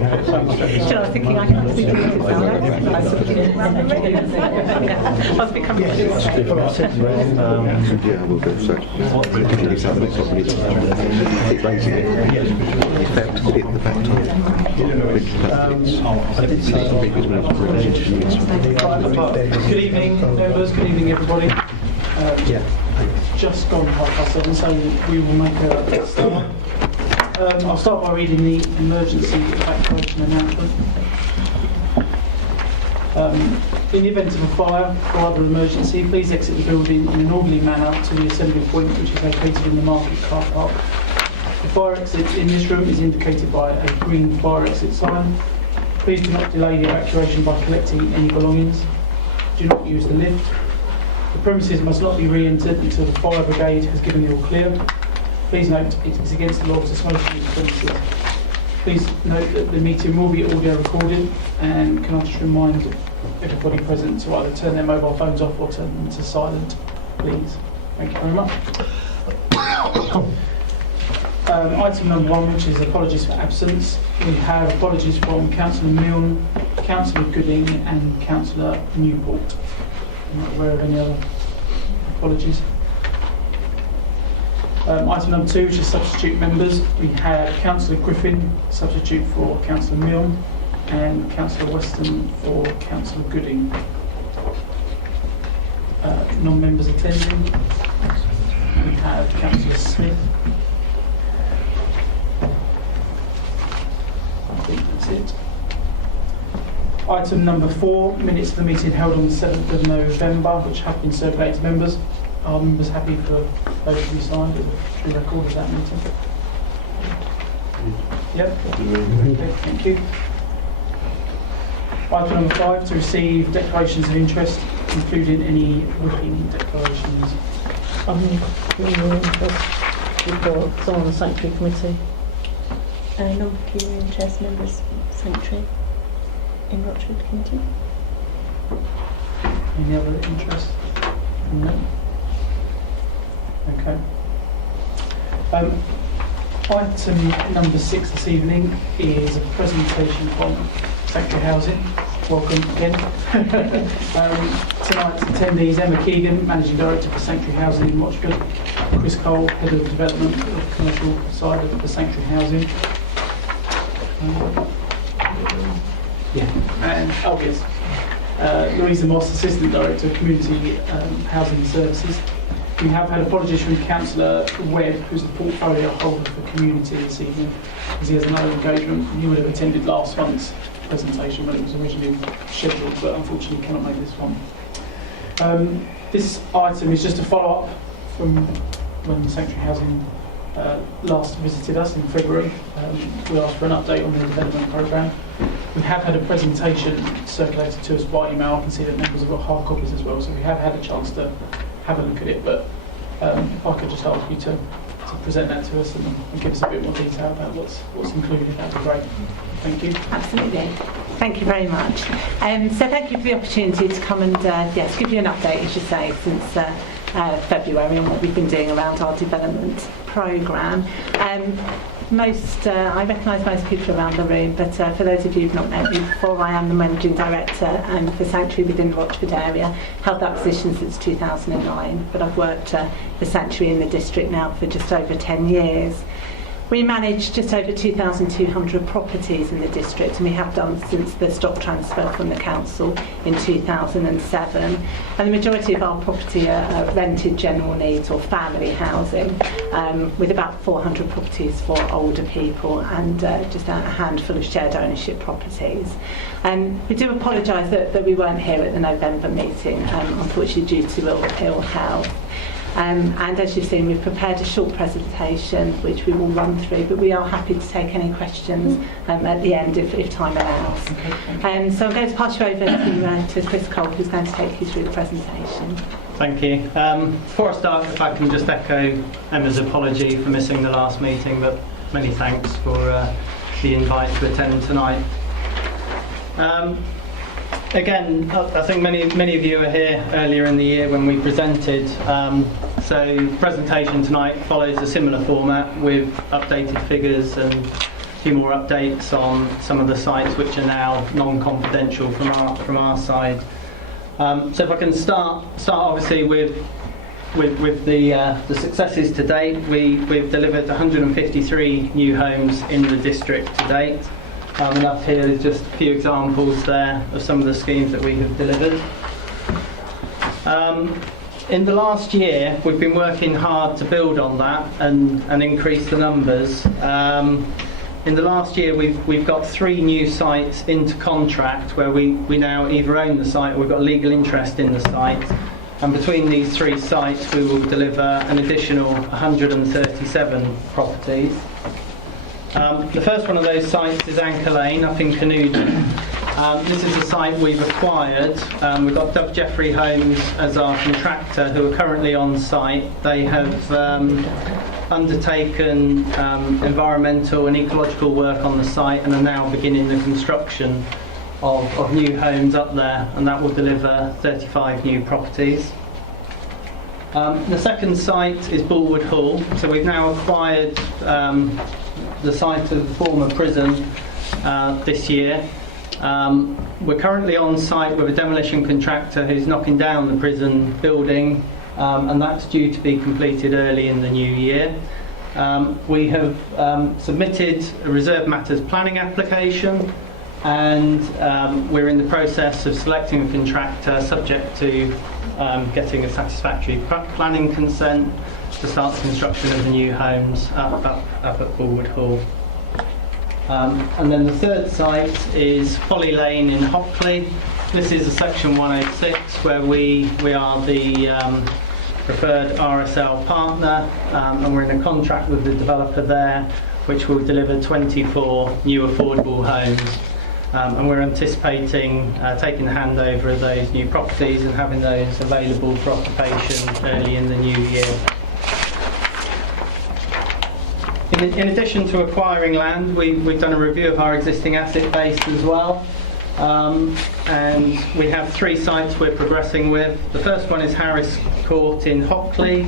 I was thinking I can't speak to you now. I was becoming Yeah, we'll go. So, let's have the next couple of minutes. Keep raising it. In fact, hit the back time. Good evening, members. Good evening, everybody. Just gone 7:30, so we will make a start. I'll start by reading the emergency evacuation announcement. In the event of a fire or other emergency, please exit the building in an orderly manner to the assembly point, which is located in the market car park. The fire exit in this room is indicated by a green fire exit sign. Please do not delay the evacuation by collecting any belongings. Do not use the lift. The premises must not be re-entered until the fire brigade has given the all clear. Please note it is against the law to smoke in these premises. Please note that the meeting will be audio recorded, and can I just remind everybody present to either turn their mobile phones off or turn them to silent, please. Thank you very much. Item number 1, which is apologies for absence. We have apologies from Councillor Milne, Councillor Gooding and Councillor Newport. I'm not aware of any other apologies. Item number 2, which is substitute members. We have Councillor Griffin, substitute for Councillor Milne, and Councillor Weston for Councillor Gooding. Non-members attending. We have Councillor Smith. I think that's it. Item number 4, minutes of the meeting held on the 7th of November, which have been circulated to members. Are members happy for those to be signed as a true record of that meeting? Yep. Okay, thank you. Item number 5, to receive declarations of interest, including any whipping declarations. Non-pecuniary interest reports on the Sanctuary Committee. Non-pecuniary interest members Sanctuary in Rochford Committee. Any other interest? No. Okay. Item number 6 this evening is a presentation from Sanctuary Housing. Welcome again. Tonight's attendees: Emma Keegan, Managing Director for Sanctuary Housing in Rochford; Chris Cole, Head of Development of the Commercial side of the Sanctuary Housing. Louisa Moss, Assistant Director of Community Housing and Services. We have had apologies from Councillor Webb, who's the portfolio holder for community this evening, because he has another engagement. He would have attended last month's presentation when it was originally scheduled, but unfortunately cannot make this one. This item is just a follow-up from when Sanctuary Housing last visited us in February. We asked for an update on the development programme. We have had a presentation circulated to us by email. I can see that members have got hard copies as well, so we have had a chance to have a look at it, but if I could just ask you to present that to us and give us a bit more detail about what's included, that would be great. Thank you. Absolutely. Thank you very much. So thank you for the opportunity to come and give you an update, as you say, since February on what we've been doing around our development programme. I recognise most people around the room, but for those of you who've not met me before, I am the Managing Director for Sanctuary within the Rochford area. Held that position since 2009, but I've worked for Sanctuary in the district now for just over 10 years. We manage just over 2,200 properties in the district, and we have done since the stock transfer from the council in 2007. And the majority of our property are rented general needs or family housing, with about 400 properties for older people and just a handful of shared ownership properties. We do apologise that we weren't here at the November meeting, unfortunately due to ill health. And as you've seen, we've prepared a short presentation which we will run through, but we are happy to take any questions at the end if time allows. Okay, so I'm going to pass you over to Chris Cole, who's going to take you through the presentation. Thank you. Before I start, if I can just echo Emma's apology for missing the last meeting, but many thanks for the invite to attend tonight. Again, I think many of you were here earlier in the year when we presented. So presentation tonight follows a similar format with updated figures and few more updates on some of the sites which are now non-confidential from our side. So if I can start obviously with the successes to date. We've delivered 153 new homes in the district to date. And up here is just a few examples there of some of the schemes that we have delivered. In the last year, we've been working hard to build on that and increase the numbers. In the last year, we've got 3 new sites into contract where we now either own the site or we've got legal interest in the site. And between these 3 sites, we will deliver an additional 137 properties. The first one of those sites is Anchor Lane up in Canooden. This is a site we've acquired. We've got Dove Jeffrey Homes as our contractor who are currently on site. They have undertaken environmental and ecological work on the site and are now beginning the construction of new homes up there, and that will deliver 35 new properties. The second site is Bullwood Hall. So we've now acquired the site of the former prison this year. We're currently on site with a demolition contractor who's knocking down the prison building, and that's due to be completed early in the new year. We have submitted a reserve matters planning application, and we're in the process of selecting a contractor subject to getting a satisfactory planning consent to start the construction of the new homes up at Bullwood Hall. And then the third site is Folly Lane in Hockley. This is a Section 106 where we are the preferred RSL partner, and we're in a contract with the developer there, which will deliver 24 new affordable homes. And we're anticipating taking the handover of those new properties and having those available for occupation early in the new year. In addition to acquiring land, we've done a review of our existing asset base as well. And we have 3 sites we're progressing with. The first one is Harris Court in Hockley.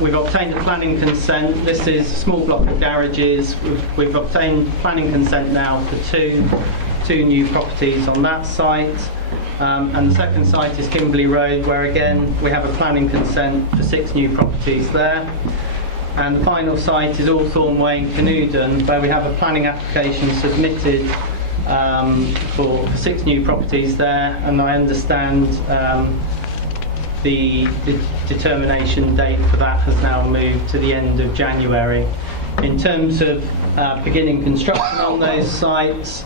We've obtained a planning consent. This is a small block of garages. We've obtained planning consent now for two new properties on that site. And the second site is Kimberley Road, where again we have a planning consent for 6 new properties there. And the final site is Althorne Way in Canooden, where we have a planning application submitted for 6 new properties there, and I understand the determination date for that has now moved to the end of January. In terms of beginning construction on those sites,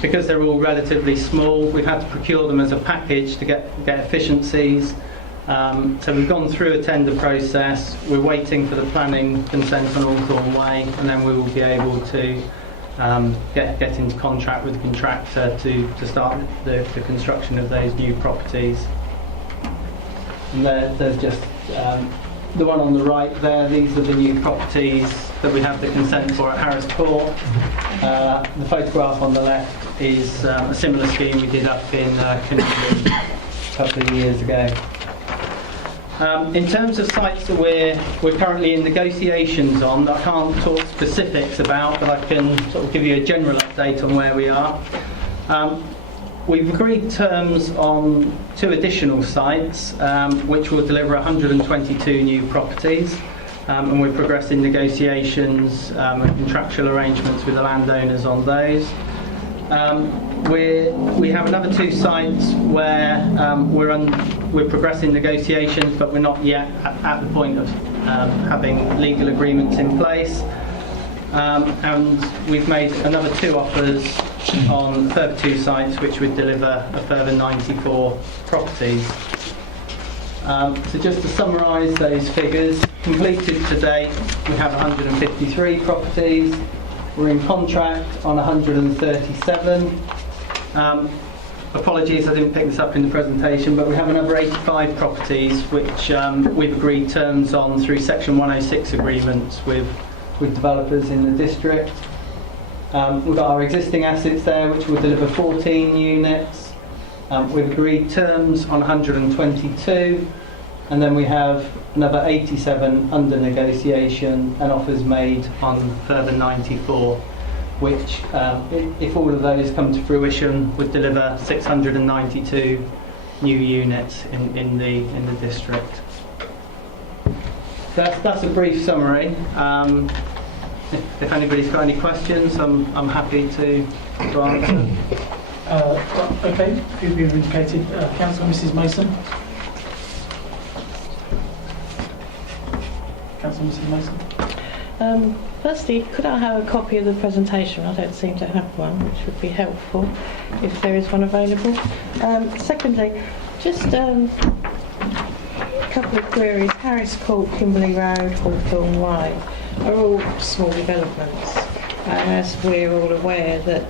because they're all relatively small, we've had to procure them as a package to get efficiencies. So we've gone through a tender process. We're waiting for the planning consent on Althorne Way, and then we will be able to get into contract with the contractor to start the construction of those new properties. And there's just the one on the right there. These are the new properties that we have the consent for at Harris Court. The photograph on the left is a similar scheme we did up in Canooden a couple of years ago. In terms of sites that we're currently in negotiations on, that I can't talk specifics about, but I can sort of give you a general update on where we are. We've agreed terms on 2 additional sites, which will deliver 122 new properties, and we're progressing negotiations and contractual arrangements with the landowners on those. We have another 2 sites where we're progressing negotiations, but we're not yet at the point of having legal agreements in place. And we've made another 2 offers on further 2 sites, which would deliver a further 94 properties. So just to summarise those figures, completed to date, we have 153 properties. We're in contract on 137. Apologies, I didn't pick this up in the presentation, but we have another 85 properties which we've agreed terms on through Section 106 agreements with developers in the district. We've got our existing assets there which will deliver 14 units. We've agreed terms on 122, And then we have another 87 under negotiation and offers made on further 94, which, if all of those come to fruition, would deliver 692 new units in the district. That's a brief summary. If anybody's got any questions, I'm happy to answer. Okay, you've been indicated. Councillor Mrs Mason. Councillor Mrs Mason. Firstly, could I have a copy of the presentation? I don't seem to have one, which would be helpful if there is one available. Secondly, just a couple of queries. Harris Court, Kimberley Road, Hawthorne Way are all small developments. And as we're all aware that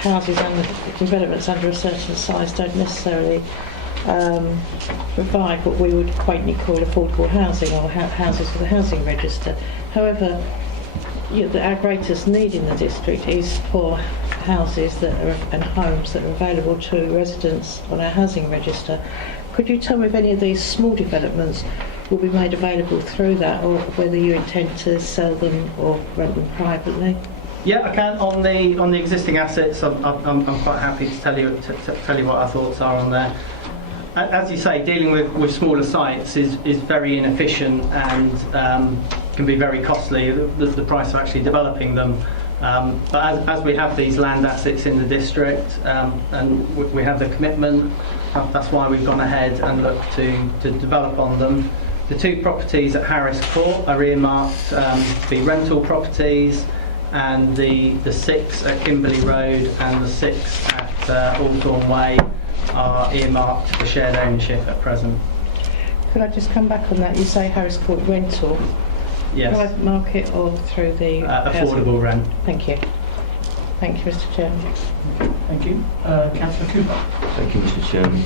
houses under developments under a certain size don't necessarily provide what we would quaintly call affordable housing or houses with a housing register. However, our greatest need in the district is for houses that are, and homes that are available to residents on our housing register. Could you tell me if any of these small developments will be made available through that, or whether you intend to sell them or rent them privately? Yeah, I can. On the existing assets, I'm quite happy to tell you what our thoughts are on there. As you say, dealing with smaller sites is very inefficient and can be very costly, the price of actually developing them. But as we have these land assets in the district and we have the commitment, that's why we've gone ahead and looked to develop on them. The two properties at Harris Court are earmarked to be rental properties, and the 6 at Kimberley Road and the 6 at Hawthorne Way are earmarked for shared ownership at present. Could I just come back on that? You say Harris Court rental, Yes. private market or through the Affordable rent. Thank you. Thank you, Mr Chairman. Thank you. Councillor Cooper. Thank you, Mr. Chairman.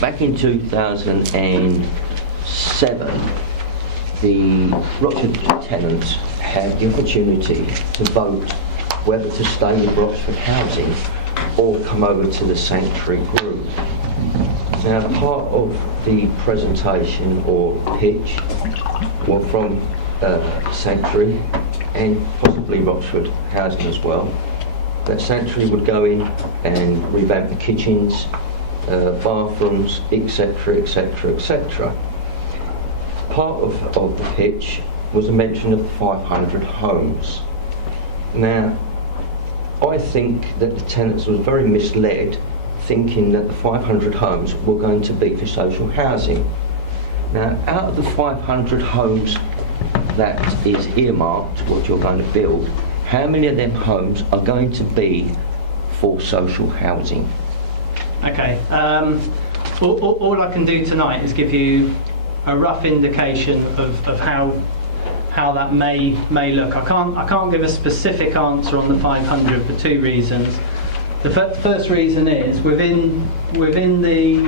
Back in 2007, the Rochford tenants had the opportunity to vote whether to stay with Rochford Housing or come over to the Sanctuary Group. Now, part of the presentation or pitch were from Sanctuary and possibly Rochford Housing as well, that Sanctuary would go in and revamp the kitchens, bathrooms, etc, etc, etc. Part of the pitch was a mention of 500 homes. Now, I think that the tenants were very misled, thinking that the 500 homes were going to be for social housing. Now, out of the 500 homes that is earmarked, what you're going to build, how many of them homes are going to be for social housing? Okay. All I can do tonight is give you a rough indication of how that may look. I can't give a specific answer on the 500 for two reasons. The first reason is within the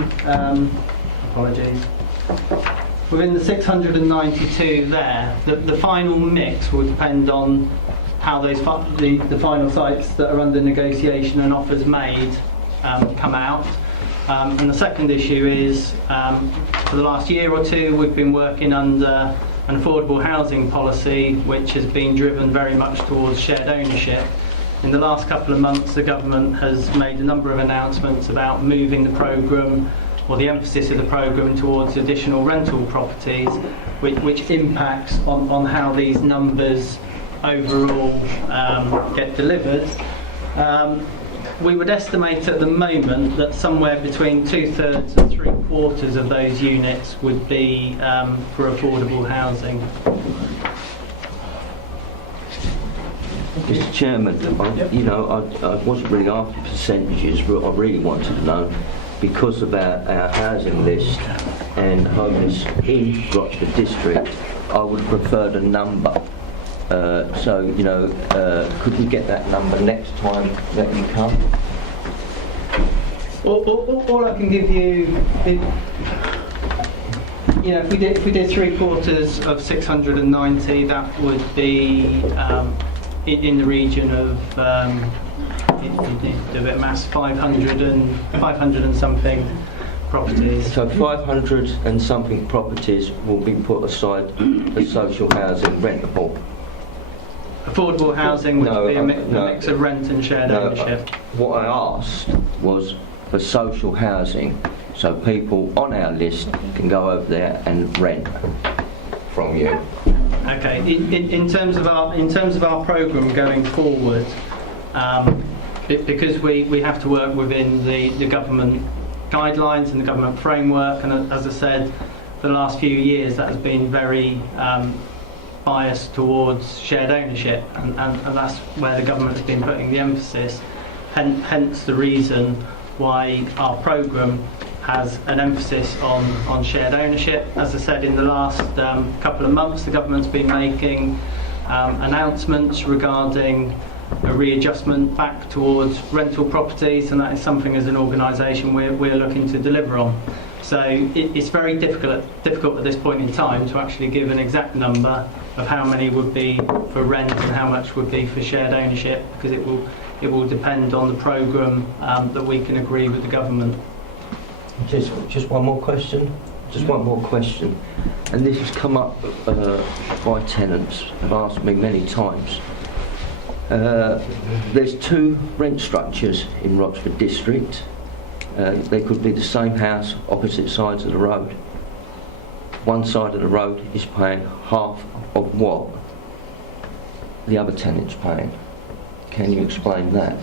within the 692 there, the final mix will depend on how those the final sites that are under negotiation and offers made come out. And the second issue is for the last year or two we've been working under an affordable housing policy which has been driven very much towards shared ownership. In the last couple of months the government has made a number of announcements about moving the programme, or the emphasis of the programme, towards additional rental properties, which impacts on how these numbers overall get delivered. We would estimate at the moment that somewhere between 2/3 and 3/4 of those units would be for affordable housing. Mr. Chairman, I wasn't really after percentages, but I really wanted to know, because of our housing list and homeless in Rochford District, I would prefer the number. Could we get that number next time that you come? All I can give you is, if we did 3/4 of 690, that would be in the region of you need to do a bit of maths, 500 and something properties. So 500 and something properties will be put aside as social housing rentable. Affordable housing, which No, would be a no. mix of rent and shared No, ownership. what I asked was for social housing, so people on our list can go over there and rent from you. Okay. In terms of our programme going forward, because we have to work within the government guidelines and the government framework, and as I said, for the last few years that has been very biased towards shared ownership, and that's where the government has been putting the emphasis. Hence the reason why our programme has an emphasis on shared ownership. As I said, in the last couple of months, the government's been making announcements regarding a readjustment back towards rental properties, and that is something as an organisation we're looking to deliver on. So it's very difficult at this point in time to actually give an exact number of how many would be for rent and how much would be for shared ownership, because it will depend on the programme that we can agree with the government. Just one more question. And this has come up by tenants, have asked me many times. There's two rent structures in Rochford District. They could be the same house, opposite sides of the road. One side of the road is paying half of what the other tenant's paying. Can you explain that?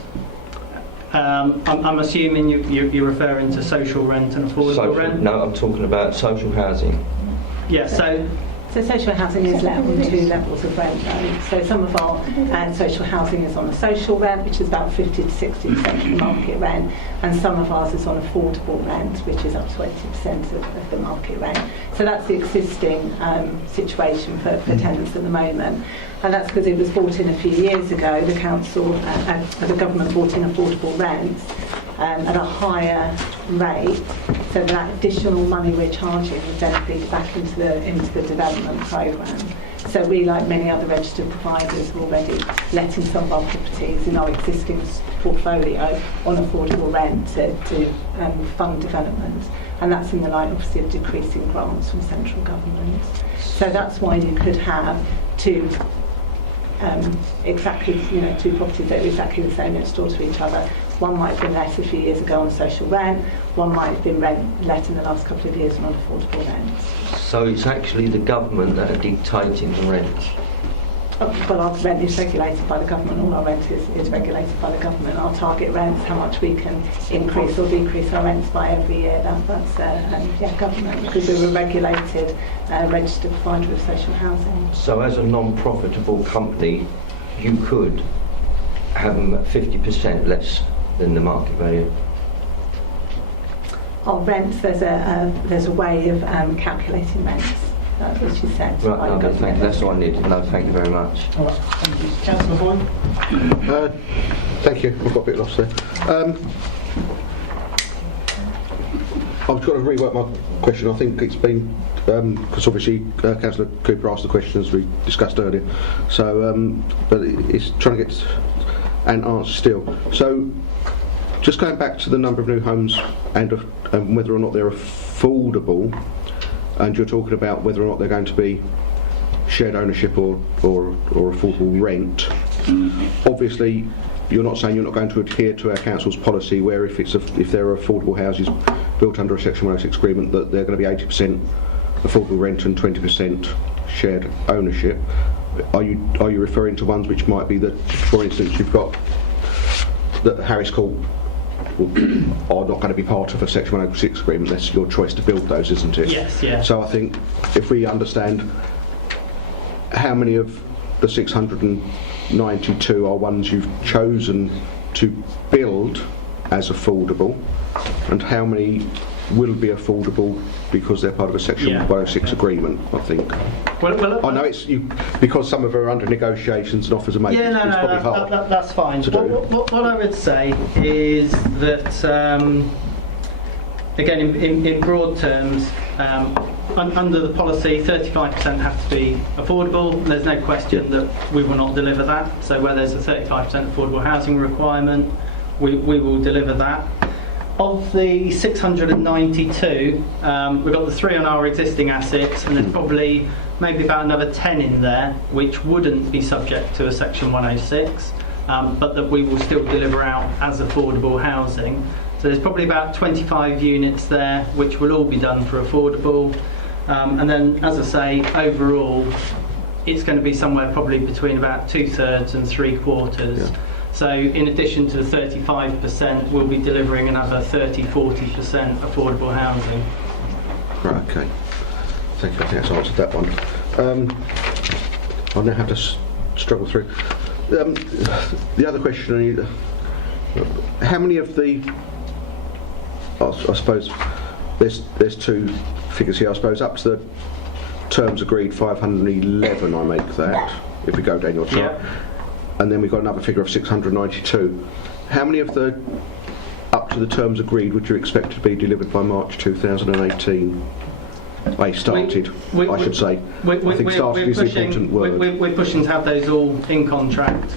I'm assuming you're referring to social rent and affordable rent? No, I'm talking about social housing. Yeah, so social housing is let on two levels of rent though. So some of our social housing is on a social rent, which is about 50 to 60% of the market rent, and some of ours is on affordable rent, which is up to 80% of the market rent. So that's the existing situation for tenants at the moment. And that's because it was brought in a few years ago. The council, the government brought in affordable rents at a higher rate, so that additional money we're charging would then feed back into the development programme. So we, like many other registered providers, are already letting some of our properties in our existing portfolio on affordable rent to fund development, and that's in the light obviously of decreasing grants from central government. So that's why you could have two two properties that are exactly the same next door to each other. One might have been let a few years ago on social rent, one might have been let in the last couple of years on affordable rents. So it's actually the government that are dictating the rents? Well, our rent is regulated by the government. All our rent is regulated by the government. Our target rents, how much we can increase or decrease our rents by every year, that's government, because we're a regulated registered provider of social housing. So as a non-profitable company, you could have them at 50% less than the market value? Our rents, there's a way of calculating rents, which is set Right, by the no, government. thank you. That's all I needed. No, thank you very much. All right, thank you. Councillor Boyd? Thank you. I've got a bit lost there. I've got to rework my question. I think it's been because obviously Councillor Cooper asked the question as we discussed earlier. So, but it's trying to get an answer still. So, just going back to the number of new homes and whether or not they're affordable, and you're talking about whether or not they're going to be shared ownership or affordable rent. Obviously, you're not saying you're not going to adhere to our council's policy where if there are affordable houses built under a Section 106 agreement that they're going to be 80% affordable rent and 20% shared ownership. Are you referring to ones which might be that, for instance, you've got that Harris Court are not going to be part of a Section 106 agreement? That's your choice to build those, isn't it? Yes, yeah. So I think if we understand how many of the 692 are ones you've chosen to build as affordable, and how many will be affordable because they're part of a Section 106 agreement, I think. Well, I know it's because some of them are under negotiations and offers are made. It's probably hard. That's fine. to do. What I would say is that, again, in broad terms, under the policy, 35% have to be affordable. There's no question that we will not deliver that. So where there's a 35% affordable housing requirement, we will deliver that. Of the 692, we've got the 3 on our existing assets, and there's probably maybe about another 10 in there which wouldn't be subject to a Section 106, but that we will still deliver out as affordable housing. So there's probably about 25 units there which will all be done for affordable. And then, as I say, overall, it's going to be somewhere probably between about 2/3 and 3/4. Yeah. So in addition to the 35%, we'll be delivering another 30-40% affordable housing. Right, okay. Thank you, I think that's answered that one. I'll now have to struggle through. The other question, how many of the, I suppose, there's 2 figures here, I suppose, up to the terms agreed 511, I make that, if we go down your chart. Yeah. And then we've got another figure of 692. How many of the up to the terms agreed would you expect to be delivered by March 2018? I started, I should say. I think started is the important word. We're pushing to have those all in contract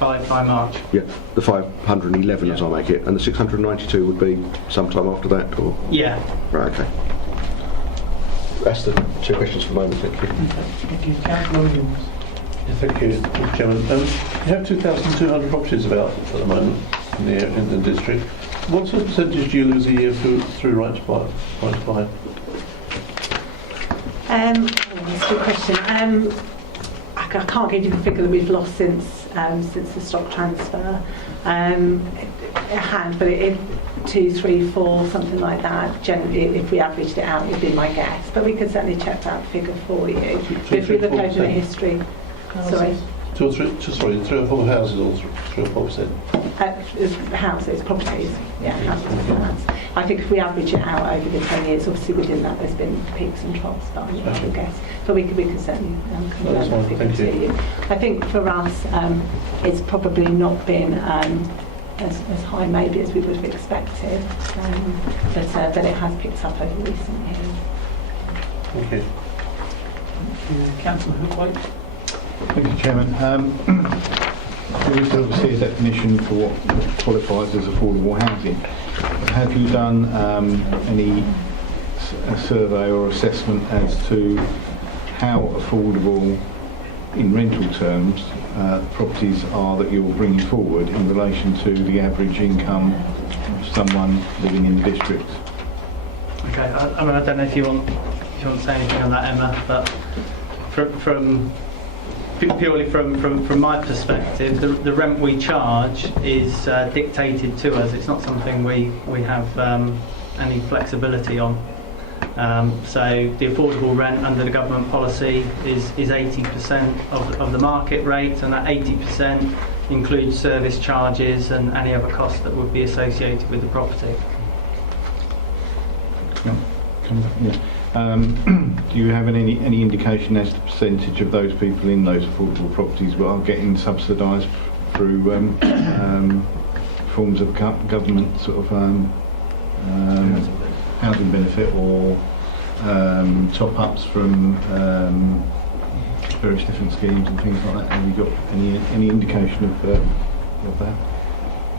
by March. Yeah, the 511 as I make it, and the 692 would be sometime after that, or? Yeah. Right, okay. That's the 2 questions for the moment, thank you. Thank you. Councillor Williams. Yeah, thank you, Mr. Chairman. You have 2,200 properties about at the moment in the district. What sort of percentage do you lose a year through right to buy? That's a good question. I can't give you the figure that we've lost since the stock transfer. It had, but it 2, 3, 4, something like that. Generally, if we averaged it out, would be my guess. But we could certainly check that figure for you. But if we look over the history, sorry. 2 or 3, sorry, 3 or 4 houses, or 3 or 4%? Houses, properties, yeah, houses and flats. I think if we average it out over the 10 years, obviously within that there's been peaks and troughs, but I would guess. But we could certainly confirm that figure to you. I think for us, it's probably not been as high maybe as we would have expected, but it has picked up over recent years. Thank you. Councillor Hook-White. Thank you, Chairman. There is obviously a definition for what qualifies as affordable housing. Have you done a survey or assessment as to how affordable, in rental terms, properties are that you're bringing forward in relation to the average income of someone living in the district? Okay. I mean, I don't know if you want to say anything on that, Emma, but purely from my perspective, the rent we charge is dictated to us. It's not something we have any flexibility on. So the affordable rent under the government policy is 80% of the market rate, and that 80% includes service charges and any other costs that would be associated with the property. Yeah. Do you have any indication as to the percentage of those people in those affordable properties who are getting subsidised through forms of government sort of housing benefit or top-ups from various different schemes and things like that? Have you got any indication of that?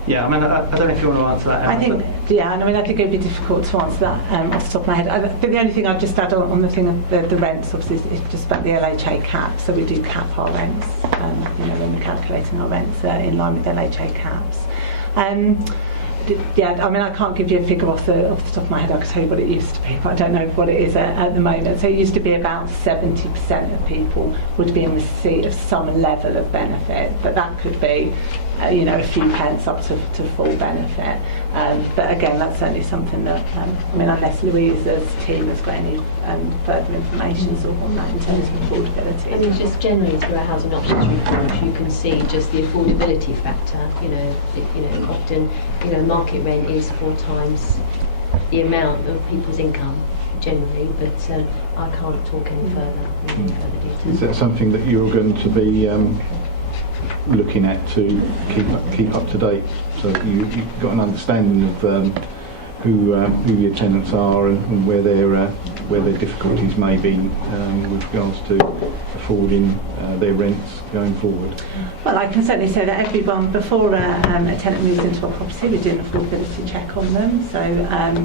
Yeah, I mean, I don't know if you want to answer that, Emma. I think it would be difficult to answer that off the top of my head. I think the only thing I'd just add on the thing of the rents, obviously, is just about the LHA cap. So we do cap our rents, when we're calculating our rents in line with LHA caps. Yeah, I mean, I can't give you a figure off the top of my head. I can tell you what it used to be, but I don't know what it is at the moment. So it used to be about 70% of people would be in receipt of some level of benefit, but that could be a few pence up to full benefit. But again, that's certainly something that, unless Louisa's team has got any further information sort of on that in terms of affordability. I think just generally through our housing options report, you can see just the affordability factor. Often, market rent is 4 times the amount of people's income generally, but I can't talk any further detail. Is that something that you're going to be looking at to keep up to date, so you've got an understanding of who your tenants are and where they're where their difficulties may be with regards to affording their rents going forward? Well, I can certainly say that everyone, before a tenant moves into a property, we do an affordability check on them.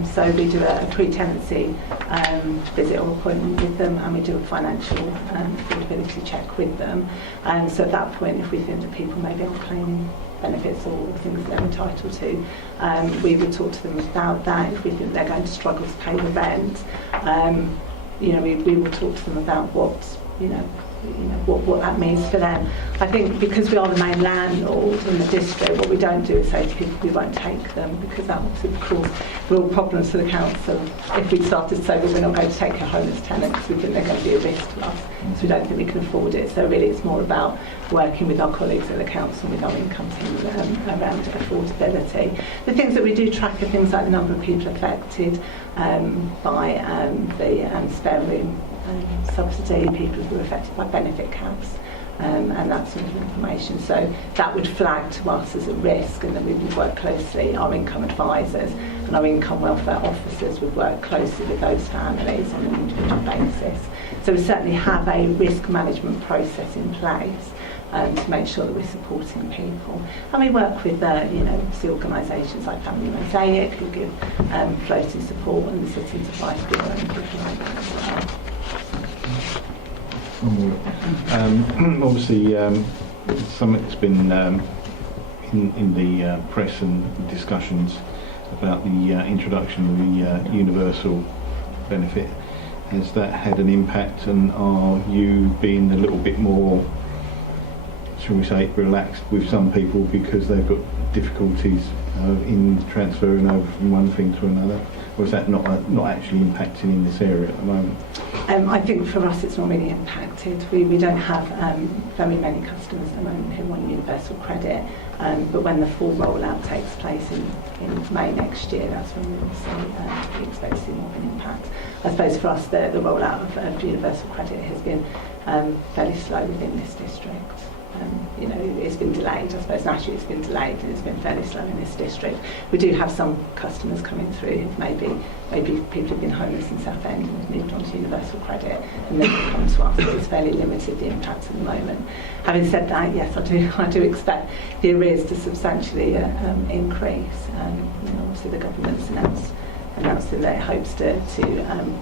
So we do a pre-tenancy visit or appointment with them, and we do a financial affordability check with them. So at that point, if we think that people maybe aren't claiming benefits or things that they're entitled to, we would talk to them about that. If we think they're going to struggle to pay the rent, we will talk to them about what that means for them. I think because we are the main landlord in the district, what we don't do is say to people we won't take them, because that would cause real problems for the council if we started to say, well, we're not going to take a homeless tenant because we think they're going to be a risk to us, so we don't think we can afford it. So really it's more about working with our colleagues at the council, with our income team around affordability. The things that we do track are things like the number of people affected by the spare room subsidy, people who are affected by benefit caps, and that sort of information. So that would flag to us as a risk, and then we would work closely, our income advisors and our income welfare officers would work closely with those families on an individual basis. So we certainly have a risk management process in place to make sure that we're supporting people. And we work with the organisations like Family Mosaic, who give floating support, and the Citizens Advice Bureau and people like that as well. Obviously, something's been in the press and discussions about the introduction of the universal benefit. Has that had an impact, and are you being a little bit more, shall we say, relaxed with some people because they've got difficulties in transferring over from one thing to another? Or is that not actually impacting in this area at the moment? I think for us it's not really impacted. We don't have very many customers at the moment who want universal credit, but when the full rollout takes place in May next year, that's when we will see, we expect to see more of an impact. I suppose for us the rollout of universal credit has been fairly slow within this district. It's been delayed. I suppose nationally it's been delayed, and it's been fairly slow in this district. We do have some customers coming through who've maybe people who've been homeless in Southend and have moved on to universal credit, and then come to us. But it's fairly limited, the impact at the moment. Having said that, yes, I do expect the arrears to substantially increase. Obviously the government's announced that it hopes to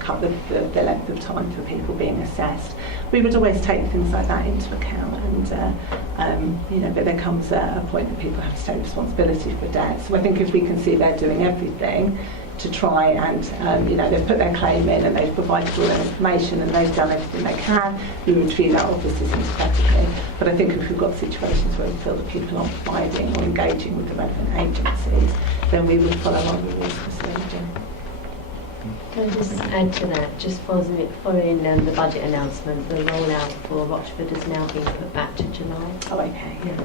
cut the length of time for people being assessed. We would always take things like that into account, and but there comes a point that people have to take responsibility for debt. So I think if we can see they're doing everything to try and they've put their claim in and they've provided all their information and they've done everything they can, we would view that obviously sympathetically. But I think if we've got situations where we feel that people aren't providing or engaging with the relevant agencies, then we would follow our rules procedure. Can I just add to that, just following the budget announcement, the rollout for Rochford has now been put back to July. Oh, okay. Yes.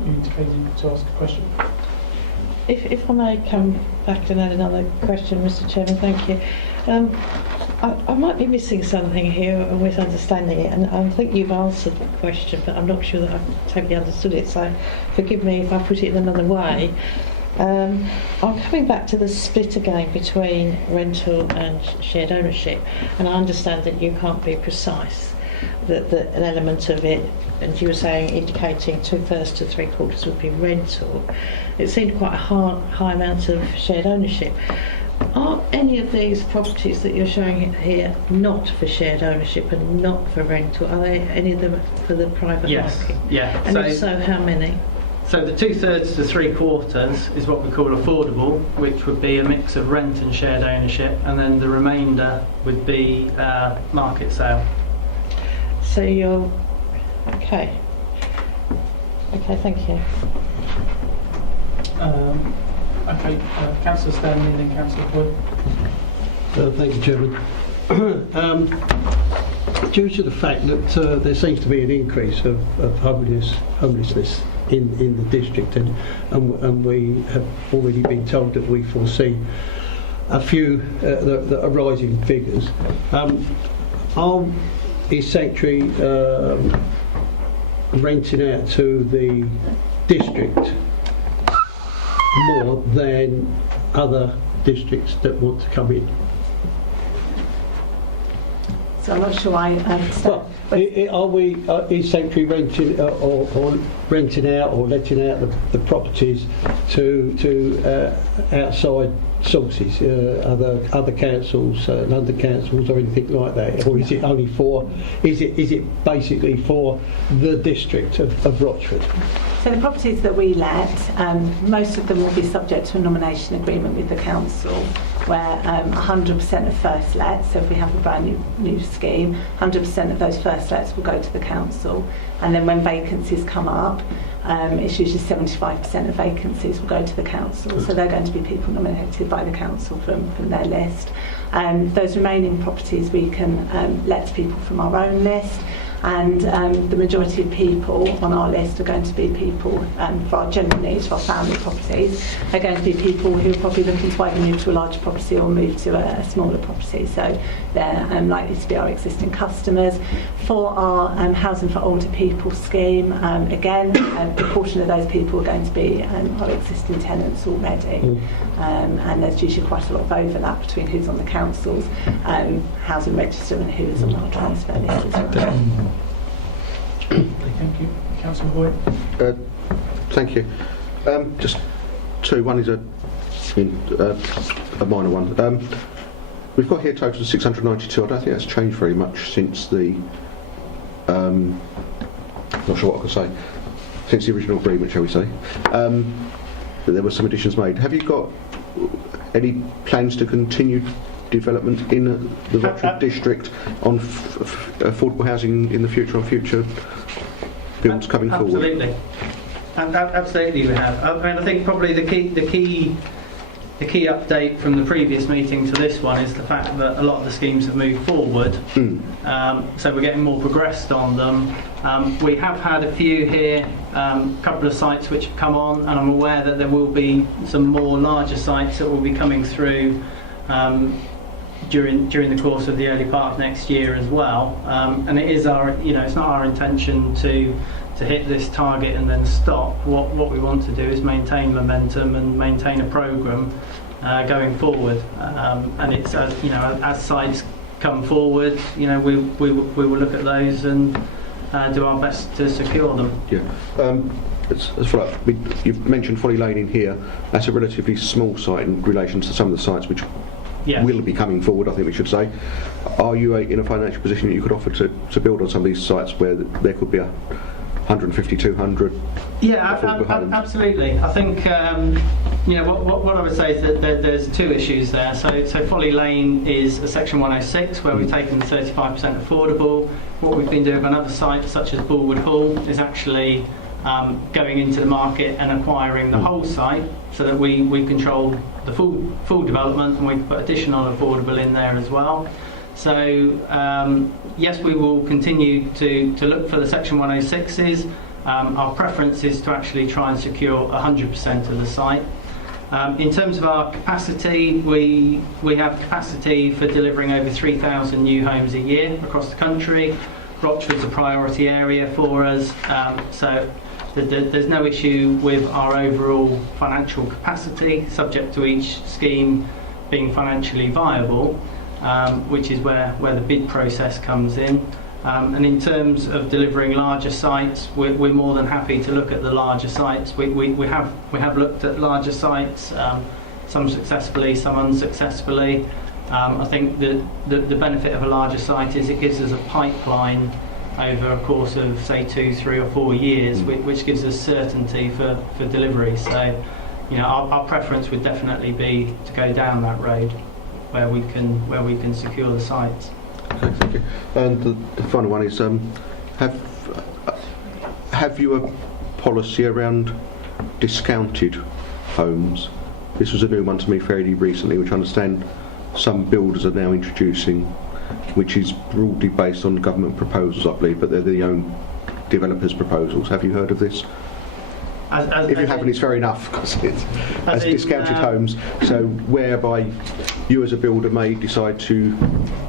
You indicated to ask a question. If I may come back and add another question, Mr. Chairman, thank you. I might be missing something here or misunderstanding it, and I think you've answered the question, but I'm not sure that I've totally understood it, so forgive me if I put it in another way. I'm coming back to the split again between rental and shared ownership, and I understand that you can't be precise, that an element of it, and you were saying indicating 2/3 to 3/4 would be rental. It seemed quite a high amount of shared ownership. Are any of these properties that you're showing here not for shared ownership and not for rental? Are they any of them for the private market? Yeah. And if so, how many? So the 2/3 to 3/4 is what we call affordable, which would be a mix of rent and shared ownership, and then the remainder would be market sale. So you're... Okay. Okay, thank you. Councillor Stanley and then Councillor Boyd. Thank you, Chairman. Due to the fact that there seems to be an increase of homelessness in the district, and we have already been told that we foresee a few that are rising figures, is Sanctuary renting out to the district more than other districts that want to come in. So I'm not sure I understand. Well, is Sanctuary renting or renting out or letting out the properties to outside sources, other councils, London councils, or anything like that, or is it only for? Is it basically for the district of Rochford? So the properties that we let, most of them will be subject to a nomination agreement with the council, where 100% of first lets, so if we have a brand new scheme, 100% of those first lets will go to the council, and then when vacancies come up, it's usually 75% of vacancies will go to the council, so they're going to be people nominated by the council from their list. Those remaining properties we can let to people from our own list, and the majority of people on our list are going to be people for our general needs, for our family properties, are going to be people who are probably looking to either move to a larger property or move to a smaller property, so they're likely to be our existing customers. For our Housing for Older People scheme, again, a proportion of those people are going to be our existing tenants already, and there's usually quite a lot of overlap between who's on the council's housing register and who is on our transfer list as well. Thank you. Councillor Boyd. Thank you. Just two. One is a minor one. We've got here a total of 692. I don't think that's changed very much since the. Not sure what I could say. Since the original agreement, shall we say? There were some additions made. Have you got any plans to continue development in the Rochford district on affordable housing in the future, on future builds coming forward? Absolutely. Absolutely we have. I mean, I think probably the key update from the previous meeting to this one is the fact that a lot of the schemes have moved forward. So we're getting more progressed on them. We have had a few here, a couple of sites which have come on, and I'm aware that there will be some more larger sites that will be coming through during the course of the early part of next year as well. And it is it's not our intention to hit this target and then stop. What we want to do is maintain momentum and maintain a programme going forward. And it's as sites come forward, we will look at those and do our best to secure them. Yeah. As for you've mentioned Folly Lane in here. That's a relatively small site in relation to some of the sites which will be coming forward, I think we should say. Are you in a financial position that you could offer to build on some of these sites where there could be 150, 200? Yeah, absolutely. I think what I would say is that there's two issues there. So Folly Lane is a Section 106 where we've taken 35% affordable. What we've been doing on other sites such as Bullwood Hall is actually going into the market and acquiring the whole site, so that we control the full development, and we can put additional affordable in there as well. So yes, we will continue to look for the Section 106s. Our preference is to actually try and secure 100% of the site. In terms of our capacity, we have capacity for delivering over 3,000 new homes a year across the country. Rochford's a priority area for us, so there's no issue with our overall financial capacity, subject to each scheme being financially viable, which is where the bid process comes in. And in terms of delivering larger sites, we're more than happy to look at the larger sites. We have looked at larger sites, some successfully, some unsuccessfully. I think that the benefit of a larger site is it gives us a pipeline over a course of say 2, 3 or 4 years, which gives us certainty for delivery. So our preference would definitely be to go down that road where we can secure the sites. Okay, thank you. And the final one is have you a policy around discounted homes? This was a new one to me fairly recently, which I understand some builders are now introducing, which is broadly based on government proposals, I believe, but they're their own developers' proposals. Have you heard of this? If you haven't, it's fair enough, because it's as discounted homes, so whereby you as a builder may decide to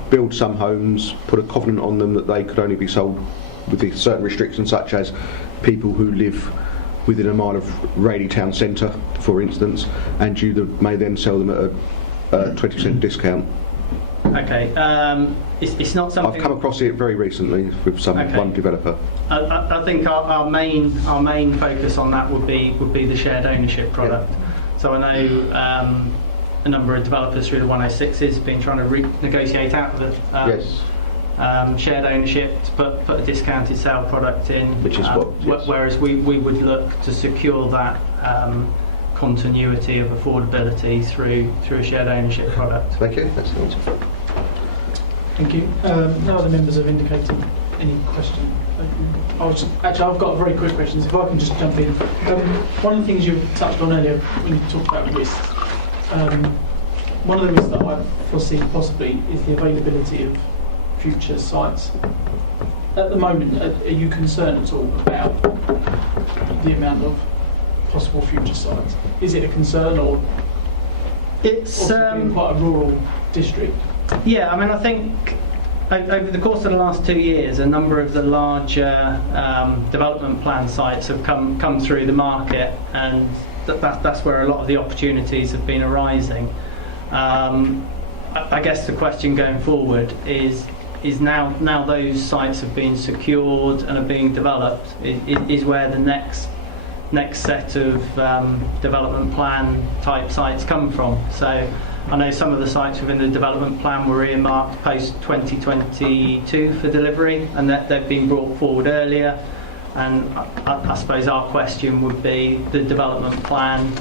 build some homes, put a covenant on them that they could only be sold with certain restrictions, such as people who live within a mile of Raleigh town centre, for instance, and you may then sell them at a 20% discount. Okay, it's not something... I've come across it very recently with one developer. I think our main focus on that would be the shared ownership product. So I know a number of developers through the 106s have been trying to renegotiate out of the shared ownership to put a discounted sale product in, which is whereas we would look to secure that continuity of affordability through a shared ownership product. Thank you. That's the answer. Thank you. No other members have indicated any question. I've got a very quick question. If I can just jump in. One of the things you touched on earlier when you talked about risks, one of the risks that I foresee possibly is the availability of future sites. At the moment, are you concerned at all about the amount of possible future sites? Is it a concern, or it's being quite a rural district? Yeah, I mean, I think over the course of the last 2 years, a number of the larger development plan sites have come through the market, and that's where a lot of the opportunities have been arising. I guess the question going forward is now those sites have been secured and are being developed, is where the next set of development plan type sites come from. So I know some of the sites within the development plan were earmarked post 2022 for delivery, and that they've been brought forward earlier. And I suppose our question would be, the development plan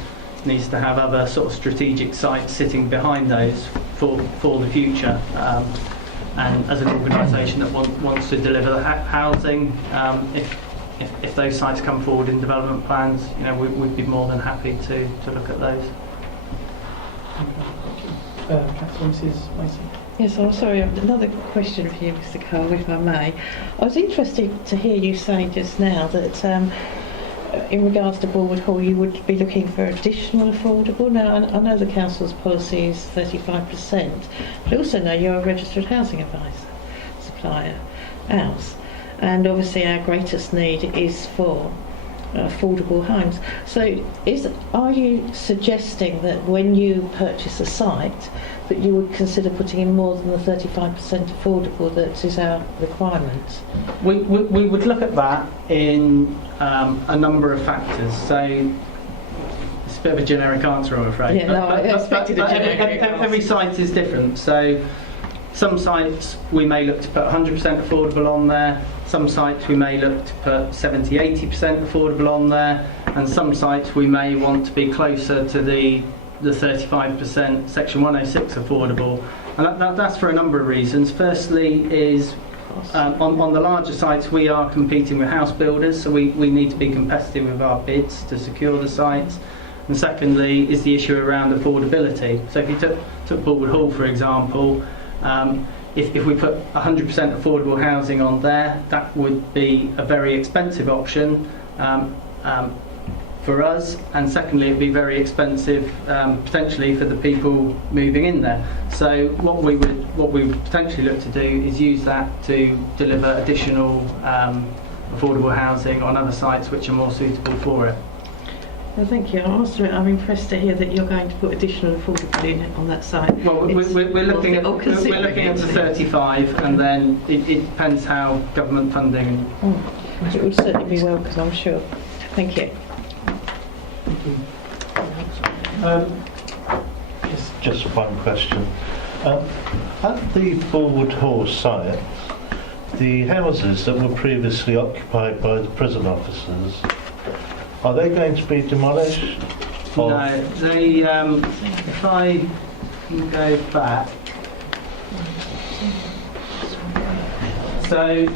needs to have other sort of strategic sites sitting behind those for the future. And as an organisation that wants to deliver the housing, if those sites come forward in development plans, we'd be more than happy to look at those. Mrs. Mason. Yes, I'm sorry, another question for you, Mr. Cole, if I may. I was interested to hear you say just now that in regards to Borwood Hall, you would be looking for additional affordable. Now, I know the council's policy is 35%, but I also know you're a registered housing advisor, supplier, house, and obviously our greatest need is for affordable homes. So are you suggesting that when you purchase a site that you would consider putting in more than the 35% affordable that is our requirement? We would look at that in a number of factors. So it's a bit of a generic answer, I'm afraid. Yeah, no, I expected a generic answer. Every site is different. So some sites we may look to put 100% affordable on there. Some sites we may look to put 70-80% affordable on there, and some sites we may want to be closer to the 35% Section 106 affordable, and that's for a number of reasons. Firstly is on the larger sites we are competing with house builders, so we need to be competitive with our bids to secure the sites. And secondly is the issue around affordability. So if you took Borwood Hall, for example, if we put 100% affordable housing on there, that would be a very expensive option for us, and secondly it'd be very expensive potentially for the people moving in there. So what we would potentially look to do is use that to deliver additional affordable housing on other sites which are more suitable for it. Well, thank you. I'm impressed to hear that you're going to put additional affordable in on that site. Well, we're looking at the 35, and then it depends how government funding. It would certainly be welcome, I'm sure. Thank you. Yes. Just one question. At the Borwood Hall site, the houses that were previously occupied by the prison officers, are they going to be demolished? No, they. If I can go back. So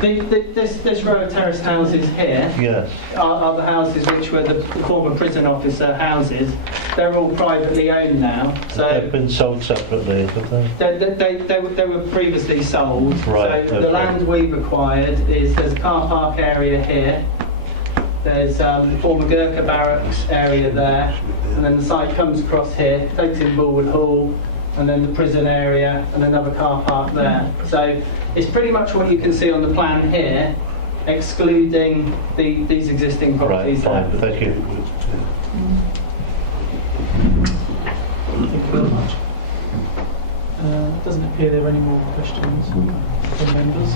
this row of terrace houses here Yes. are the houses which were the former prison officer houses. They're all privately owned now. So They've been sold separately, have they? they were previously sold. Right, So the okay. land we've acquired there's a car park area here. There's the former Gurkha barracks area there, and then the site comes across here, takes in Borwood Hall, and then the prison area, and another car park there. So it's pretty much what you can see on the plan here, excluding these existing Right, properties. fine, thank you. Thank you very much. It doesn't appear there are any more questions from members.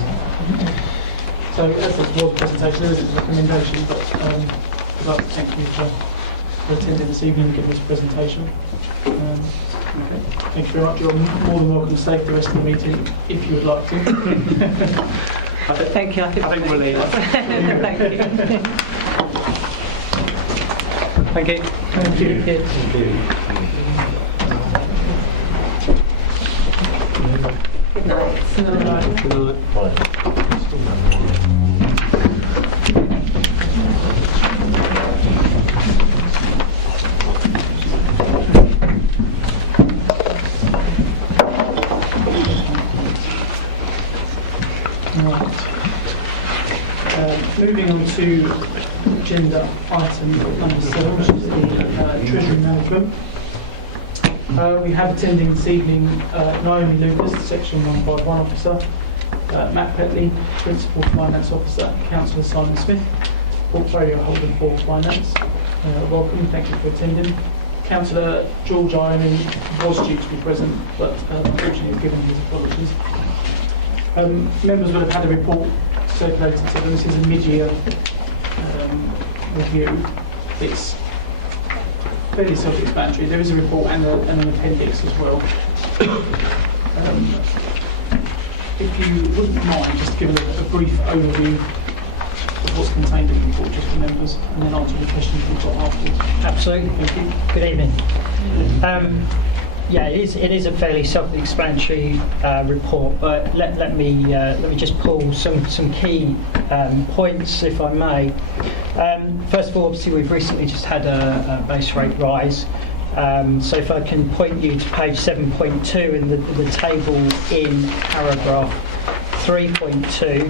So as this was a presentation, there isn't a recommendation, but I'd like to thank you for attending this evening and giving this presentation. Okay. Thank you very much. You're more than welcome to stay for the rest of the meeting if you would like to. Thank you. I think we'll leave it. Thank you. Thank you. Thank you. Good night. Good night. Right. Moving on to agenda item number 7, which is the Treasury Management. We have attending this evening Naomi Lucas, Section 151 Officer, Matt Petley, Principal Finance Officer, Councillor Simon Smith, Portfolio Holder for Finance. Welcome, thank you for attending. Councillor George Ireland was due to be present, but unfortunately given his apologies. Members will have had a report circulated to them. This is a mid-year review. It's fairly self-explanatory. There is a report and an appendix as well. If you wouldn't mind just giving a brief overview of what's contained in the report just for members, and then answer the questions we've got afterwards. Absolutely. Thank you. Good evening. Yeah, it is a fairly self-explanatory report, but let me just pull some key points, if I may. First of all, obviously we've recently just had a base rate rise. So if I can point you to page 7.2 in the table in paragraph 3.2,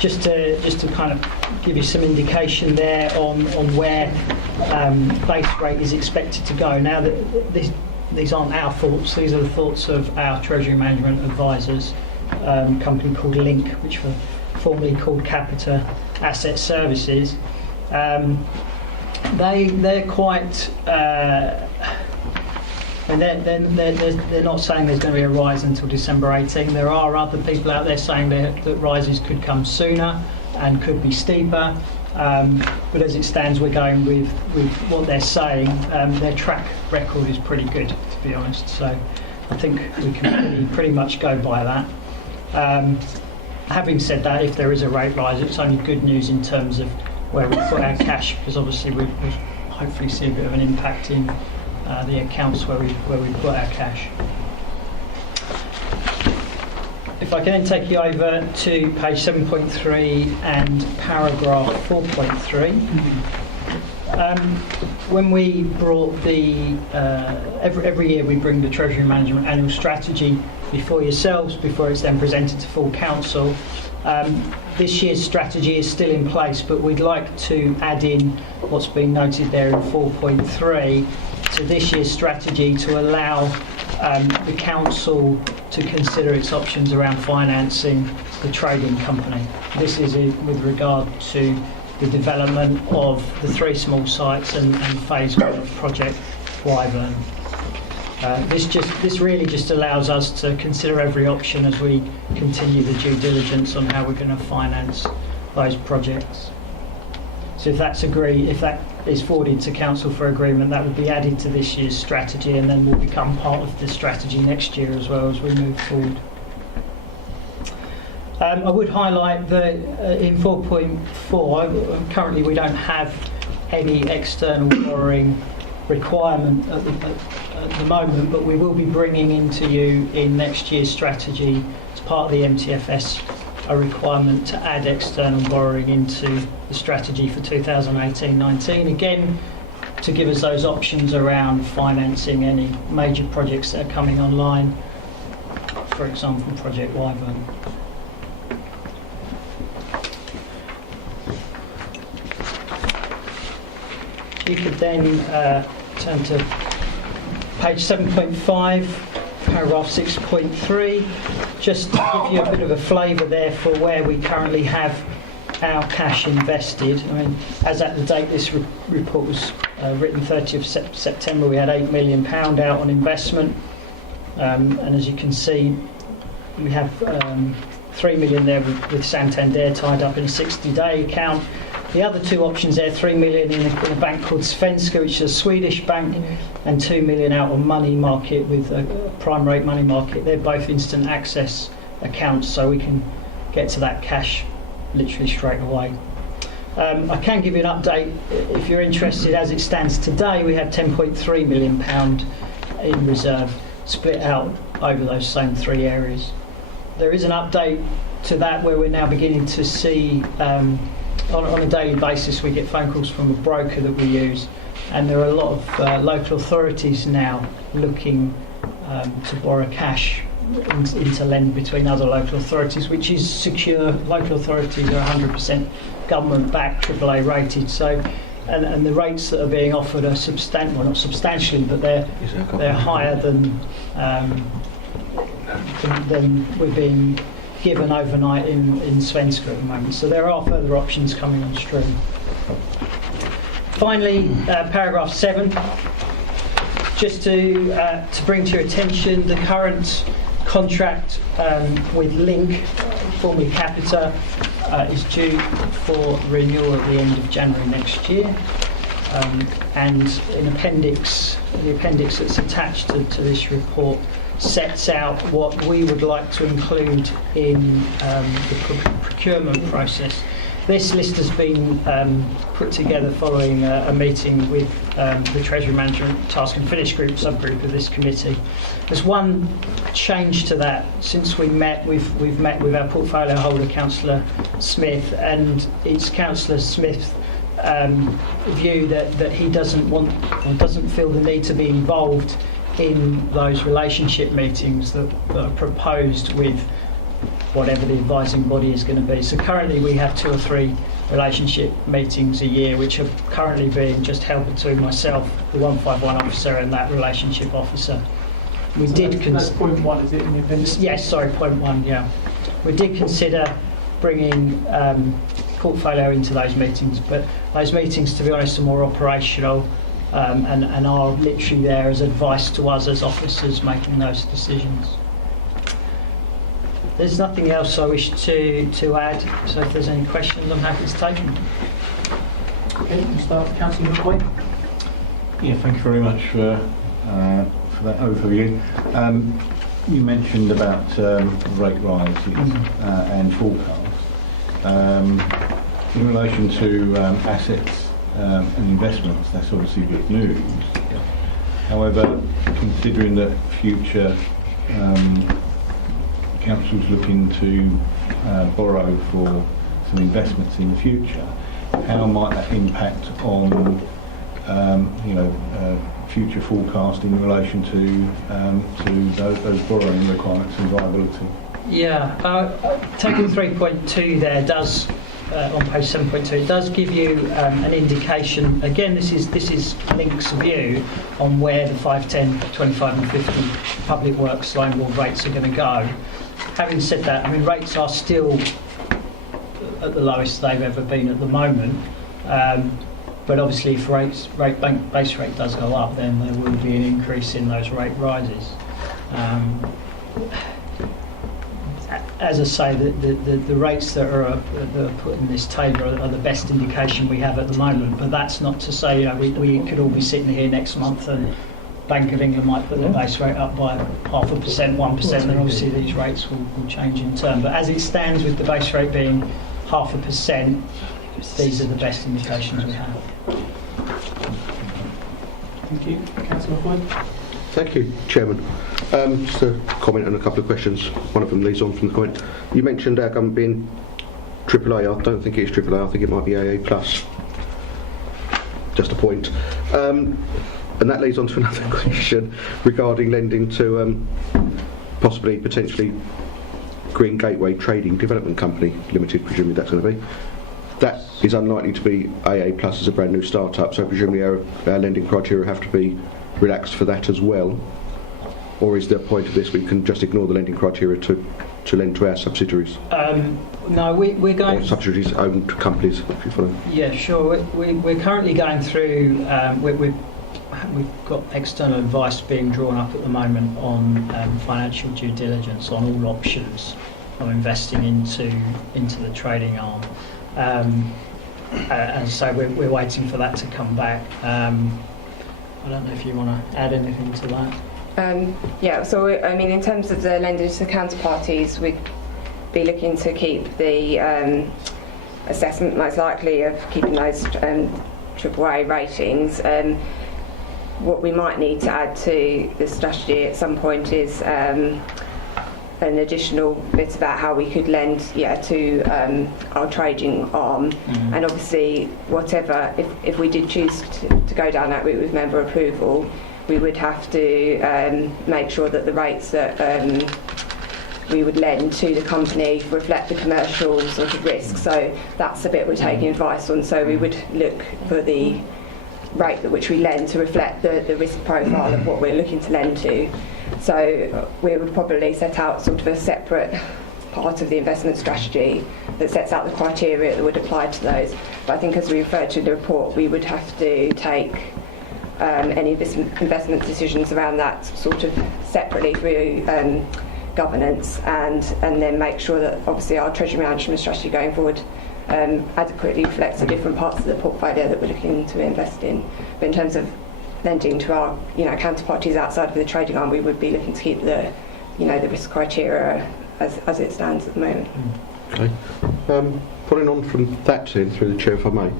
just to kind of give you some indication there on where base rate is expected to go. Now, these aren't our thoughts, these are the thoughts of our Treasury Management advisors, a company called Link, which were formerly called Capita Asset Services. They're quite... and they're not saying there's going to be a rise until December 18. There are other people out there saying that rises could come sooner and could be steeper. But as it stands, we're going with what they're saying. Their track record is pretty good, to be honest. So I think we can pretty much go by that. Having said that, if there is a rate rise, it's only good news in terms of where we put our cash, because obviously we'll hopefully see a bit of an impact in the accounts where we put our cash. If I can then take you over to page 7.3 and paragraph 4.3. When we brought the every year we bring the Treasury Management Annual Strategy before yourselves, before it's then presented to full council. This year's strategy is still in place, but we'd like to add in what's been noted there in 4.3 to this year's strategy to allow the council to consider its options around financing the trading company. This is with regard to the development of the 3 small sites and phase 1 of Project Wyvern. This really just allows us to consider every option as we continue the due diligence on how we're going to finance those projects. So if that is forwarded to council for agreement, that would be added to this year's strategy and then will become part of the strategy next year as well as we move forward. I would highlight that in 4.4, currently we don't have any external borrowing requirement at the moment, but we will be bringing into you in next year's strategy as part of the MTFS a requirement to add external borrowing into the strategy for 2018-19, again to give us those options around financing any major projects that are coming online, for example Project Wyvern. You could then turn to page 7.5, paragraph 6.3, just to give you a bit of a flavour there for where we currently have our cash invested. I mean, as at the date this report was written, 30th of September, we had £8 million out on investment. And as you can see, we have 3 million there with Santander tied up in a 60-day account. The other two options there, 3 million in a bank called Svenska, which is a Swedish bank, and 2 million out on money market with a prime rate money market. They're both instant access accounts, so we can get to that cash literally straight away. I can give you an update if you're interested. As it stands today, we have £10.3 million in reserve, split out over those same three areas. There is an update to that where we're now beginning to see, on a daily basis, we get phone calls from a broker that we use, and there are a lot of local authorities now looking to borrow cash into lend between other local authorities, which is secure. Local authorities are 100% government-backed, AAA rated, so and the rates that are being offered are not substantially, but they're higher than we're being given overnight in Svenska at the moment. So there are further options coming on stream. Finally, paragraph 7, just to bring to your attention the current contract with Link, formerly Capita, is due for renewal at the end of January next year. And the appendix that's attached to this report sets out what we would like to include in the procurement process. This list has been put together following a meeting with the Treasury Management Task and Finish Group subgroup of this committee. There's one change to that. Since we met, we've met with our portfolio holder, Councillor Smith, and it's Councillor Smith's view that he doesn't feel the need to be involved in those relationship meetings that are proposed with whatever the advising body is going to be. So currently we have 2 or 3 relationship meetings a year, which are currently being just held between myself, the 151 officer, and that relationship officer. We so did that's point 1, is it, in the appendix? Yes, sorry, point 1, yeah. We did consider bringing portfolio into those meetings, but those meetings, to be honest, are more operational and are literally there as advice to us as officers making those decisions. There's nothing else I wish to add, so if there's any questions, I'm happy to take them. Okay, we'll start with Councillor McCoy. Yeah, thank you very much for that overview. You mentioned about rate rises and forecasts. In relation to assets and investments, that's obviously good news. However, considering that future councils looking to borrow for some investments in the future, how might that impact on future forecast in relation to those borrowing requirements and viability? Yeah, taking 3.2 there does, on page 7.2, it does give you an indication. Again, this is Link's view on where the 5, 10, 25 and 50 public works line wall rates are going to go. Having said that, I mean, rates are still at the lowest they've ever been at the moment. But obviously if base rate does go up, then there will be an increase in those rate rises. As I say, the rates that are put in this table are the best indication we have at the moment, but that's not to say we could all be sitting here next month and Bank of England might put the base rate up by 0.5%, 1%, and obviously these rates will change in turn. But as it stands, with the base rate being 0.5%, these are the best indications we have. Thank you. Councillor McCoy. Thank you, Chairman. Just a comment and a couple of questions. One of them leads on from the comment. You mentioned our government being AAA. I don't think it's AAA. I think it might be AA+. Just a point. And that leads on to another question regarding lending to potentially Green Gateway Trading Development Company Limited, presumably that's going to be. That is unlikely to be AA+ as a brand new start-up, so presumably our lending criteria have to be relaxed for that as well. Or is there a point of this we can just ignore the lending criteria to to lend to our subsidiaries No, we're going. or subsidiaries owned companies, if you follow? Yeah, sure. We're currently going through. We've got external advice being drawn up at the moment on financial due diligence on all options of investing into the trading arm, and so we're waiting for that to come back. I don't know if you want to add anything to that. Yeah, so I mean, in terms of the lenders to counterparties, we'd be looking to keep the assessment most likely of keeping those AAA ratings. What we might need to add to the strategy at some point is an additional bit about how we could lend to our trading arm. And obviously whatever, if we did choose to go down that route with member approval, we would have to make sure that the rates that we would lend to the company reflect the commercial sort of risk. So that's the bit we're taking advice on. So we would look for the rate at which we lend to reflect the risk profile of what we're looking to lend to. So we would probably set out sort of a separate part of the investment strategy that sets out the criteria that would apply to those. But I think, as we referred to in the report, we would have to take any investment decisions around that sort of separately through governance, and then make sure that obviously our treasury management strategy going forward adequately reflects the different parts of the portfolio that we're looking to invest in. But in terms of lending to our counterparties outside of the trading arm, we would be looking to keep the the risk criteria as it stands at the moment. Okay. Following on from that then, through the chair, if I may,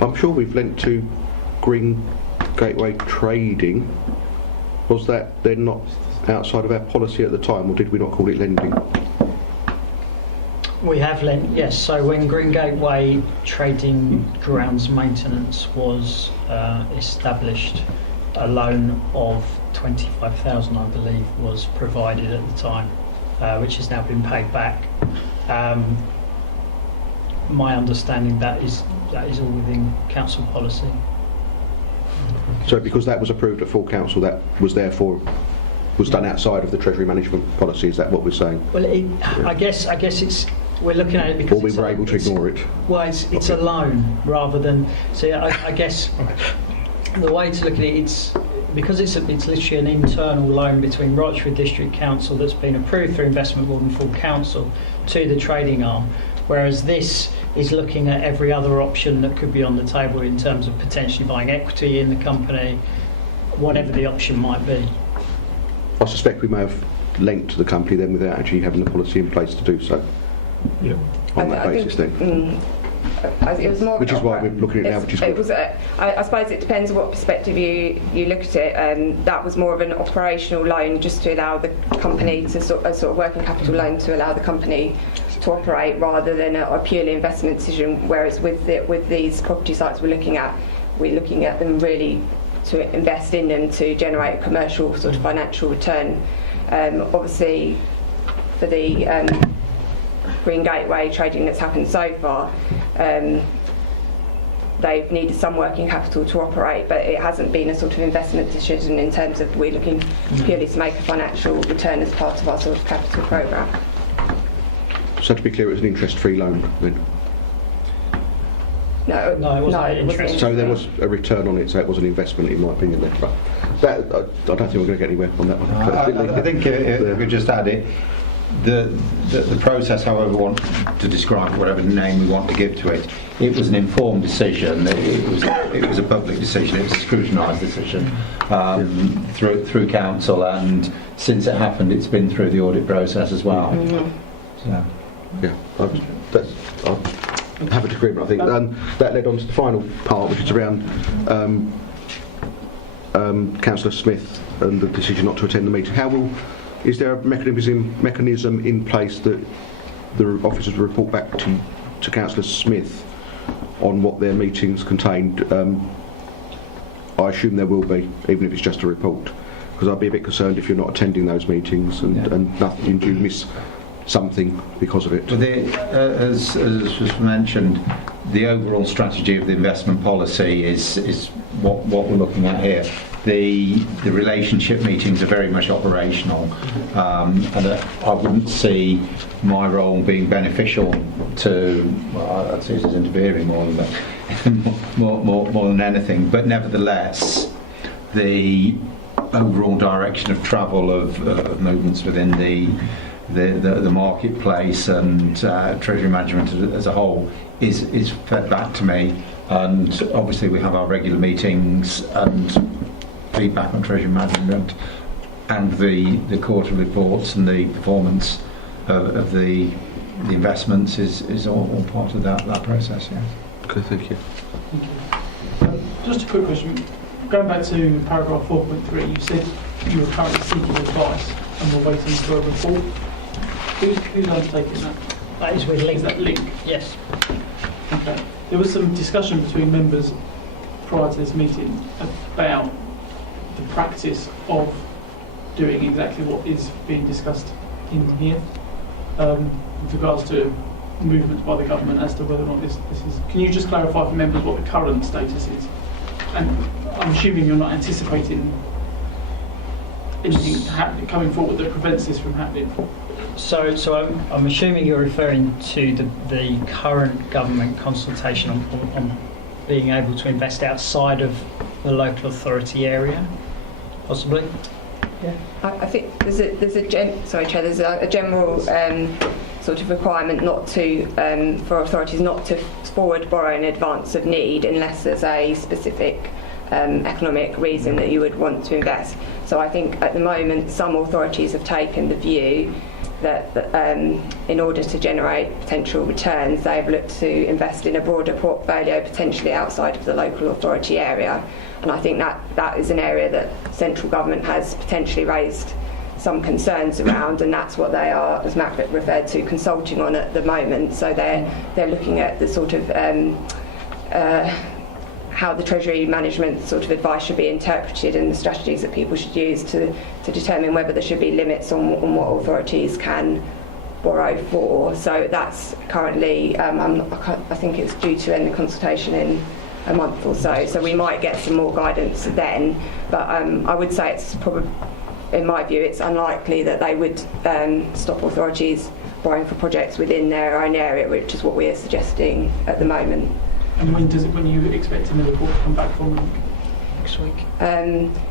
I'm sure we've lent to Green Gateway Trading. Was that then not outside of our policy at the time, or did we not call it lending? We have lent, yes. So when Green Gateway Trading Grounds Maintenance was established, a loan of 25,000, I believe, was provided at the time, which has now been paid back. My understanding that is all within council policy. So because that was approved at full council, that was therefore was done outside of the treasury management policy. Is that what we're saying? Well, I guess it's we're looking at it because or we were able to ignore it. Well, it's a loan rather than. So I guess the way to look at it, it's because it's literally an internal loan between Rochford District Council that's been approved through Investment Board and full council to the trading arm. Whereas this is looking at every other option that could be on the table in terms of potentially buying equity in the company, whatever the option might be. I suspect we may have lent to the company then without actually having the policy in place to do so. Yeah. On that basis then. It was more which is why we're looking at it now, which is it was, I suppose it depends on what perspective you look at it. That was more of an operational loan just to allow the company to sort of working capital loan to allow the company to operate rather than a purely investment decision. Whereas with these property sites we're looking at them really to invest in them to generate a commercial sort of financial return. Obviously, for the Green Gateway trading that's happened so far, they've needed some working capital to operate, but it hasn't been a sort of investment decision in terms of we're looking purely to make a financial return as part of our sort of capital programme. So to be clear, it was an interest-free loan then? No, it wasn't interest. So there was a return on it, so it was an investment in my opinion then. But that, I don't think we're going to get anywhere on that one. I think if we just add it, the process, however we want to describe whatever name we want to give to it, it was an informed decision. It was a public decision. It was a scrutinised decision through council, and since it happened, it's been through the audit process as well. So. Yeah, I'm happy to agree, but I think that led on to the final part, which is around Councillor Smith and the decision not to attend the meeting. Is there a mechanism in place that the officers will report back to Councillor Smith on what their meetings contained? I assume there will be, even if it's just a report, because I'd be a bit concerned if you're not attending those meetings and nothing, you miss something because of it. But as was mentioned, the overall strategy of the investment policy is what we're looking at here. the relationship meetings are very much operational, and I wouldn't see my role being beneficial to, well, I'd say it as interfering more than that, more than anything. But nevertheless, the overall direction of travel of movements within the marketplace and treasury management as a whole is fed back to me. And obviously we have our regular meetings and feedback on treasury management and the quarter reports and the performance of the investments is all part of that process. Yeah. Okay, thank you. Just a quick question. Going back to paragraph 4.3, you said you were currently seeking advice and were waiting for a report. Who's undertaking that? That is with Link. Is that Link? Yes. Okay. There was some discussion between members prior to this meeting about the practice of doing exactly what is being discussed in here, with regards to movements by the government as to whether or not this is... Can you just clarify for members what the current status is? And I'm assuming you're not anticipating anything coming forward that prevents this from happening. So I'm assuming you're referring to the current government consultation on being able to invest outside of the local authority area, possibly. Yeah. I think there's a general sort of requirement not to for authorities not to forward borrow in advance of need unless there's a specific economic reason that you would want to invest. So I think at the moment some authorities have taken the view that in order to generate potential returns, they've looked to invest in a broader portfolio, potentially outside of the local authority area. And I think that is an area that central government has potentially raised some concerns around, and that's what they are, as Matt referred to, consulting on at the moment. So they're looking at the sort of how the Treasury management sort of advice should be interpreted and the strategies that people should use to determine whether there should be limits on what authorities can borrow for. So that's currently, I think it's due to end the consultation in a month or so. So we might get some more guidance then. But I would say it's probably, in my view, it's unlikely that they would stop authorities borrowing for projects within their own area, which is what we are suggesting at the moment. And when are you expecting the report to come back from them? Next week.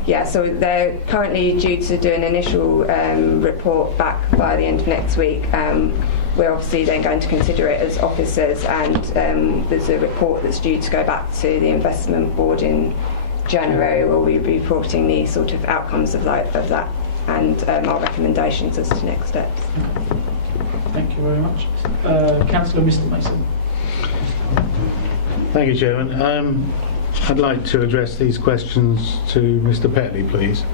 Yeah, so they're currently due to do an initial report back by the end of next week. We're obviously then going to consider it as officers, and there's a report that's due to go back to the investment board in January, where we'll be reporting the sort of outcomes of that and our recommendations as to next steps. Thank you very much. Councillor Mr Mason. Thank you, Chairman. I'd like to address these questions to Mr Petley, please.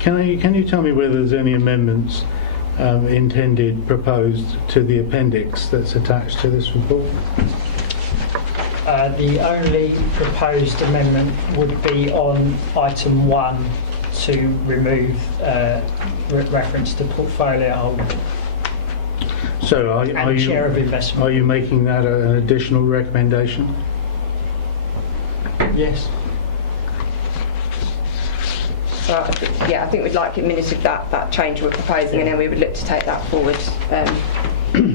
Can you tell me whether there's any amendments proposed to the appendix that's attached to this report? The only proposed amendment would be on item 1 to remove reference to portfolio holder. So are share of investment. Are you making that an additional recommendation? Yes. So I think we'd like it minuted that change we're proposing, and then we would look to take that forward for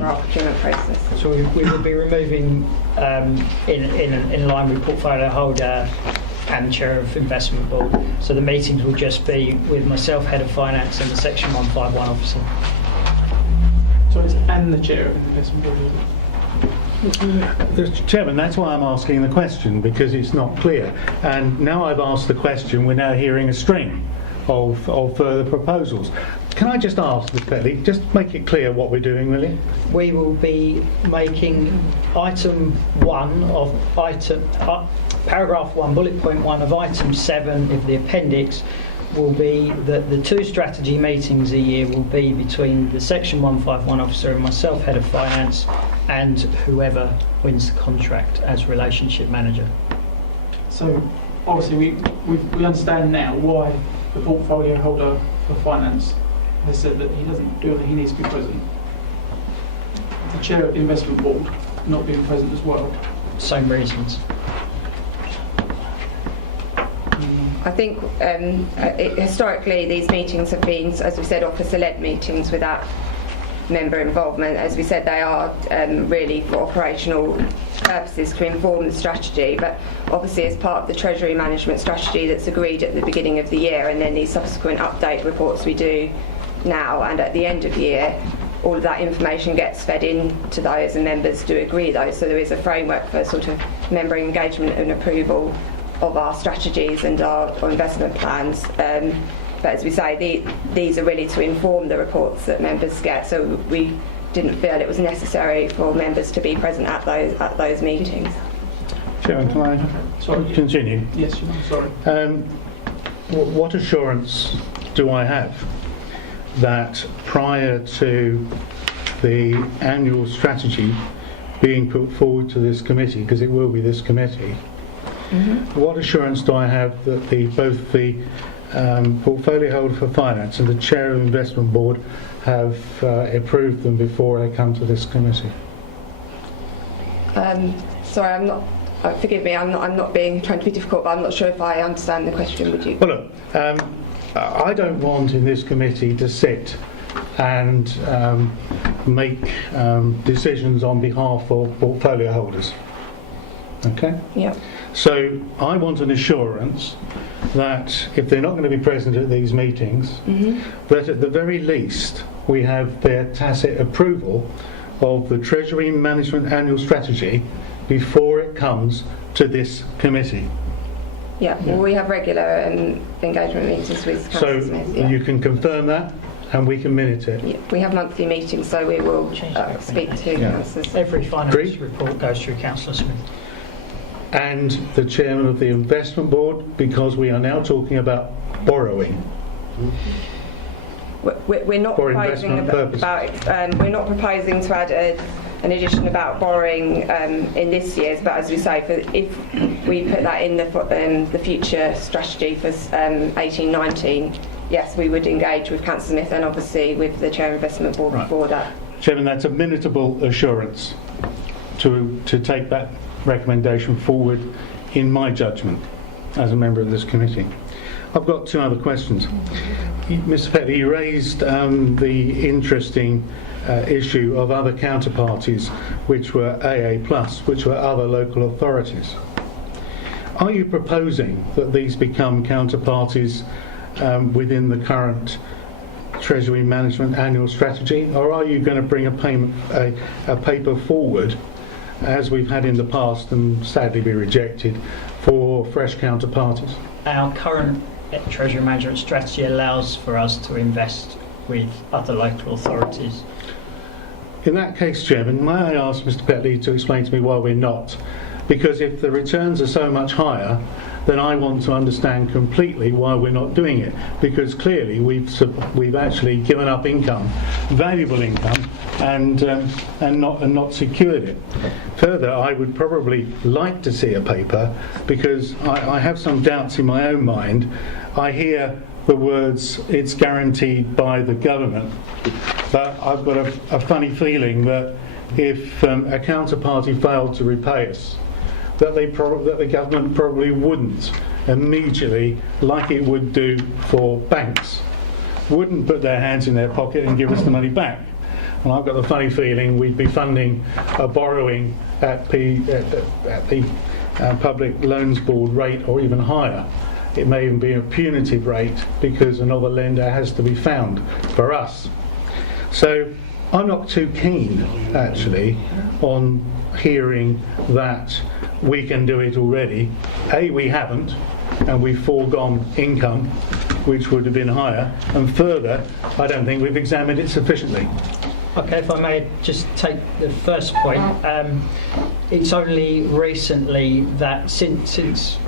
our procurement process. So we would be removing in line with portfolio holder and chair of investment board. So the meetings will just be with myself, head of finance, and the section 151 officer. So it's and the chair of the investment board. Chairman, that's why I'm asking the question, because it's not clear. And now I've asked the question, we're now hearing a string of further proposals. Can I just ask, Mr Petley, just make it clear what we're doing, will you? We will be making item 1 of paragraph 1, bullet point 1 of item 7 of the appendix will be that the 2 strategy meetings a year will be between the section 151 officer and myself, head of finance, and whoever wins the contract as relationship manager. So obviously we understand now why the portfolio holder for finance has said that he doesn't feel that he needs to be present. The chair of the investment board not being present as well. Same reasons. I think historically these meetings have been, as we said, officer-led meetings without member involvement. As we said, they are really for operational purposes to inform the strategy, but obviously as part of the Treasury Management Strategy that's agreed at the beginning of the year, and then these subsequent update reports we do now and at the end of the year, all of that information gets fed in to those and members do agree those. So there is a framework for sort of member engagement and approval of our strategies and our investment plans. But as we say, these are really to inform the reports that members get. So we didn't feel it was necessary for members to be present at those meetings. Chairman, can I continue? Yes, sorry. What assurance do I have that prior to the annual strategy being put forward to this committee, because it will be this committee, what assurance do I have that both the portfolio holder for finance and the chair of the investment board have approved them before they come to this committee? Sorry, I'm not. Forgive me, I'm not being trying to be difficult, but I'm not sure if I understand the question. Would you? Well, look, I don't want in this committee to sit and make decisions on behalf of portfolio holders. Okay? Yeah. So I want an assurance that if they're not going to be present at these meetings, that at the very least we have their tacit approval of the Treasury Management Annual Strategy before it comes to this committee. Yeah, well, we have regular engagement meetings with Councillor Smith. So you can confirm that and we can minute it. Yeah, we have monthly meetings, so we will speak to councillors. Every finance report goes through Councillor Smith. And the chairman of the investment board, because we are now talking about borrowing. We're not proposing we're not proposing to add an addition about borrowing in this year's, but as we say, if we put that in the future strategy for 18-19, yes, we would engage with Councillor Smith and obviously with the chair of investment board before that. Chairman, that's a minutable assurance to take that recommendation forward in my judgment as a member of this committee. I've got two other questions. Mr. Petley, you raised the interesting issue of other counterparties which were AA+, which were other local authorities. Are you proposing that these become counterparties within the current Treasury Management Annual Strategy, or are you going to bring a paper forward, as we've had in the past and sadly be rejected, for fresh counterparties? Our current Treasury Management Strategy allows for us to invest with other local authorities. In that case, Chairman, may I ask Mr. Petley to explain to me why we're not? Because if the returns are so much higher, then I want to understand completely why we're not doing it. Because clearly we've actually given up income, valuable income, and not secured it. Further, I would probably like to see a paper, because I have some doubts in my own mind. I hear the words, it's guaranteed by the government, but I've got a funny feeling that if a counterparty failed to repay us, that the government probably wouldn't immediately, like it would do for banks, wouldn't put their hands in their pocket and give us the money back. And I've got the funny feeling we'd be funding a borrowing at the Public Loans Board rate or even higher. It may even be a punitive rate because another lender has to be found for us. So I'm not too keen, actually, on hearing that we can do it already. A, we haven't, and we've foregone income, which would have been higher. And further, I don't think we've examined it sufficiently. Okay, if I may just take the first point. It's only recently that since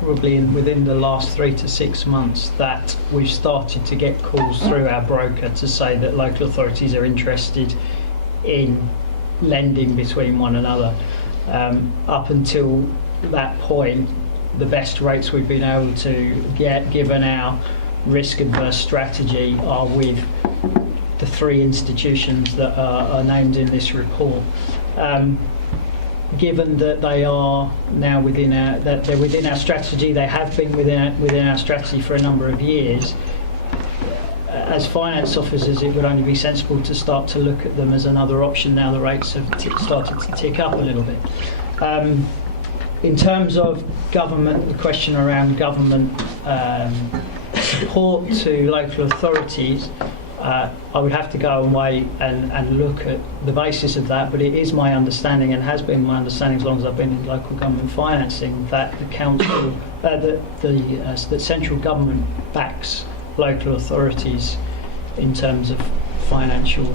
probably within the last 3 to 6 months that we've started to get calls through our broker to say that local authorities are interested in lending between one another. Up until that point, the best rates we've been able to get, given our risk-adverse strategy, are with the 3 institutions that are named in this report. given that they are now within our strategy, they have been within our strategy for a number of years. As finance officers, it would only be sensible to start to look at them as another option now the rates have started to tick up a little bit. In terms of government, the question around government support to local authorities, I would have to go away and look at the basis of that, but it is my understanding, and has been my understanding as long as I've been in local government financing, that the council, that central government backs local authorities in terms of financial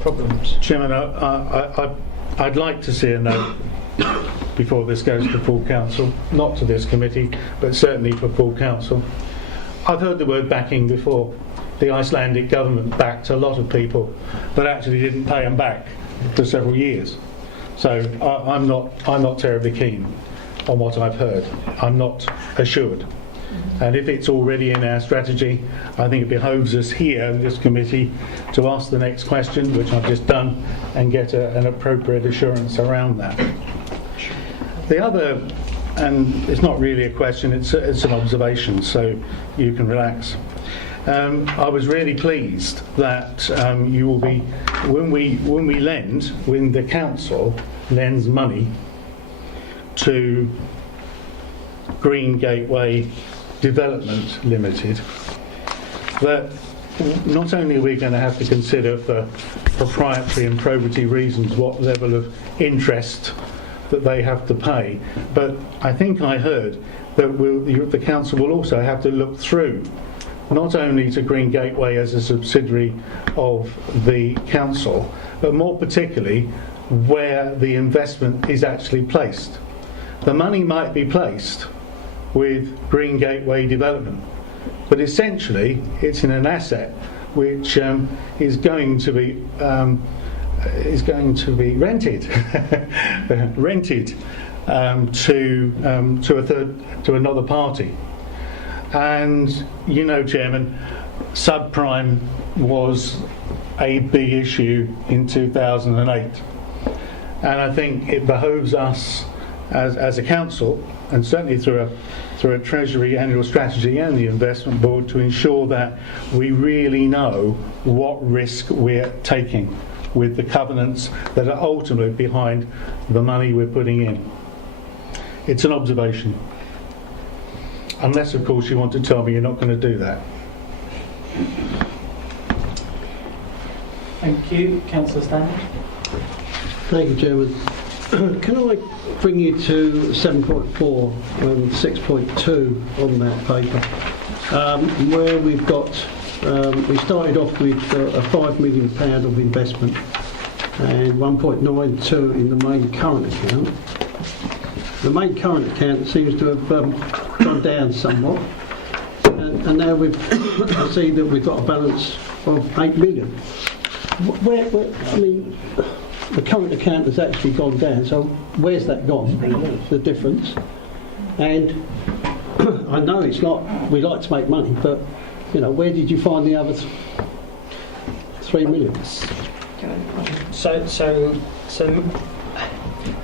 problems. Chairman, I'd like to see a note before this goes to full council, not to this committee, but certainly for full council. I've heard the word backing before. The Icelandic government backed a lot of people, but actually didn't pay them back for several years. So I'm not terribly keen on what I've heard. I'm not assured. And if it's already in our strategy, I think it behoves us here in this committee to ask the next question, which I've just done, and get an appropriate assurance around that. The other, and it's not really a question, it's an observation, so you can relax. I was really pleased that you will be, when the council lends money to Green Gateway Development Limited, that not only are we going to have to consider for proprietary and probity reasons what level of interest that they have to pay, but I think I heard that the council will also have to look through not only to Green Gateway as a subsidiary of the council, but more particularly where the investment is actually placed. The money might be placed with Green Gateway Development, but essentially it's in an asset which is going to be rented to another party. And you know, Chairman, subprime was a big issue in 2008, and I think it behoves us as a council, and certainly through a Treasury annual strategy and the investment board, to ensure that we really know what risk we're taking with the covenants that are ultimately behind the money we're putting in. It's an observation. Unless, of course, you want to tell me you're not going to do that. Thank you. Councillor Stanley. Thank you, Chairman. Can I bring you to 7.4 and 6.2 on that paper, where we've got, we started off with a £5 million of investment and 1.92 in the main current account. The main current account seems to have gone down somewhat, and now I see that we've got a balance of 8 million. I mean, the current account has actually gone down, so where's that gone, the difference? And I know it's not, we like to make money, but you know, where did you find the other 3 million? So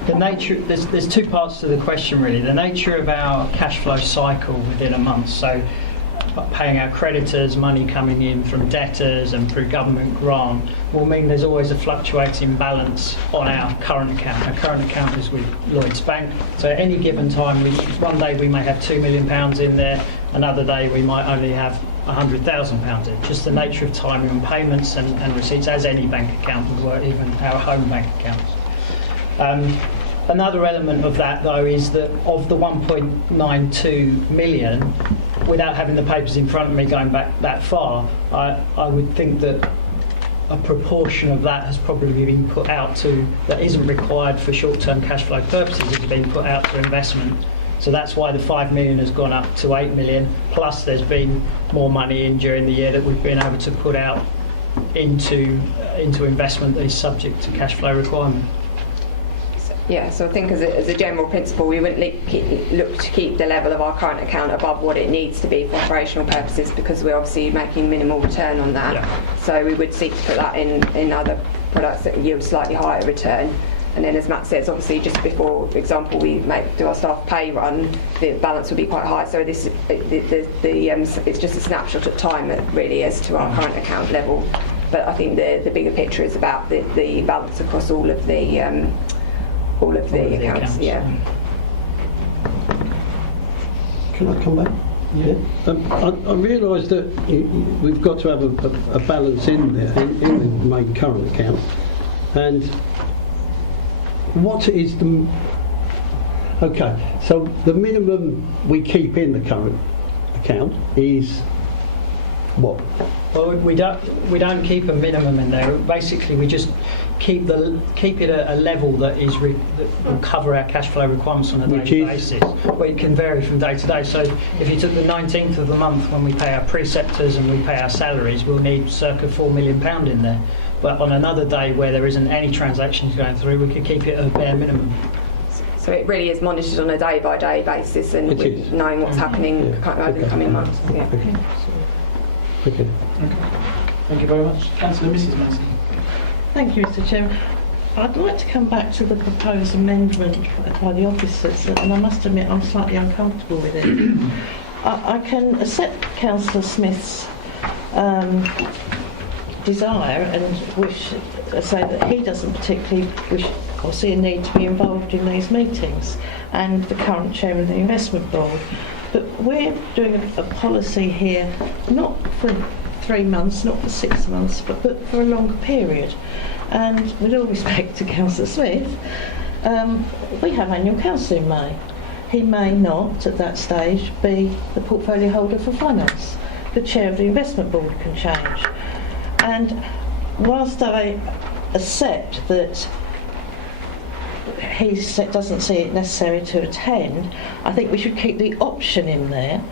the nature, there's two parts to the question really. The nature of our cash flow cycle within a month, so paying our creditors, money coming in from debtors and through government grant, will mean there's always a fluctuating balance on our current account. Our current account is with Lloyds Bank, so at any given time, one day we may have £2 million in there, another day we might only have £100,000 in. Just the nature of timing and payments and receipts, as any bank account would work, even our home bank accounts. Another element of that, though, is that of the 1.92 million, without having the papers in front of me going back that far, I would think that a proportion of that has probably been put out that isn't required for short-term cash flow purposes, it's been put out to investment. So that's why the 5 million has gone up to 8 million, plus there's been more money in during the year that we've been able to put out into investment that is subject to cash flow requirement. Yeah, so I think as a general principle, we wouldn't look to keep the level of our current account above what it needs to be for operational purposes, because we're obviously making minimal return on that. Yeah. So we would seek to put that in other products that yield slightly higher return. And then, as Matt says, obviously, just before, for example, we do our staff pay run, the balance will be quite high. So this, it's just a snapshot of time, really, as to our current account level. But I think the bigger picture is about the balance across all of the accounts. Yeah. Can I come back? Yeah. I realise that we've got to have a balance in there in the main current account. And what is the... Okay, so the minimum we keep in the current account is what? Well, we don't keep a minimum in there. Basically, we just keep it at a level that will cover our cash flow requirements on a daily basis. But it can vary from day to day. So if you took the 19th of the month when we pay our preceptors and we pay our salaries, we'll need circa £4 million in there. But on another day where there isn't any transactions going through, we could keep it at a bare minimum. So it really is monitored on a day-by-day basis, and with knowing what's happening over the coming months. Yeah. Okay. Thank you very much. Councillor Mrs Mason. Thank you, Mr. Chairman. I'd like to come back to the proposed amendment by the officers, and I must admit I'm slightly uncomfortable with it. I can accept Councillor Smith's desire and wish to say that he doesn't particularly wish or see a need to be involved in these meetings, and the current chairman of the investment board. But we're doing a policy here, not for 3 months, not for 6 months, but for a longer period. And with all respect to Councillor Smith, we have annual council in May. He may not, at that stage, be the portfolio holder for finance. The chair of the investment board can change. And whilst I accept that he doesn't see it necessary to attend, I think we should keep the option in there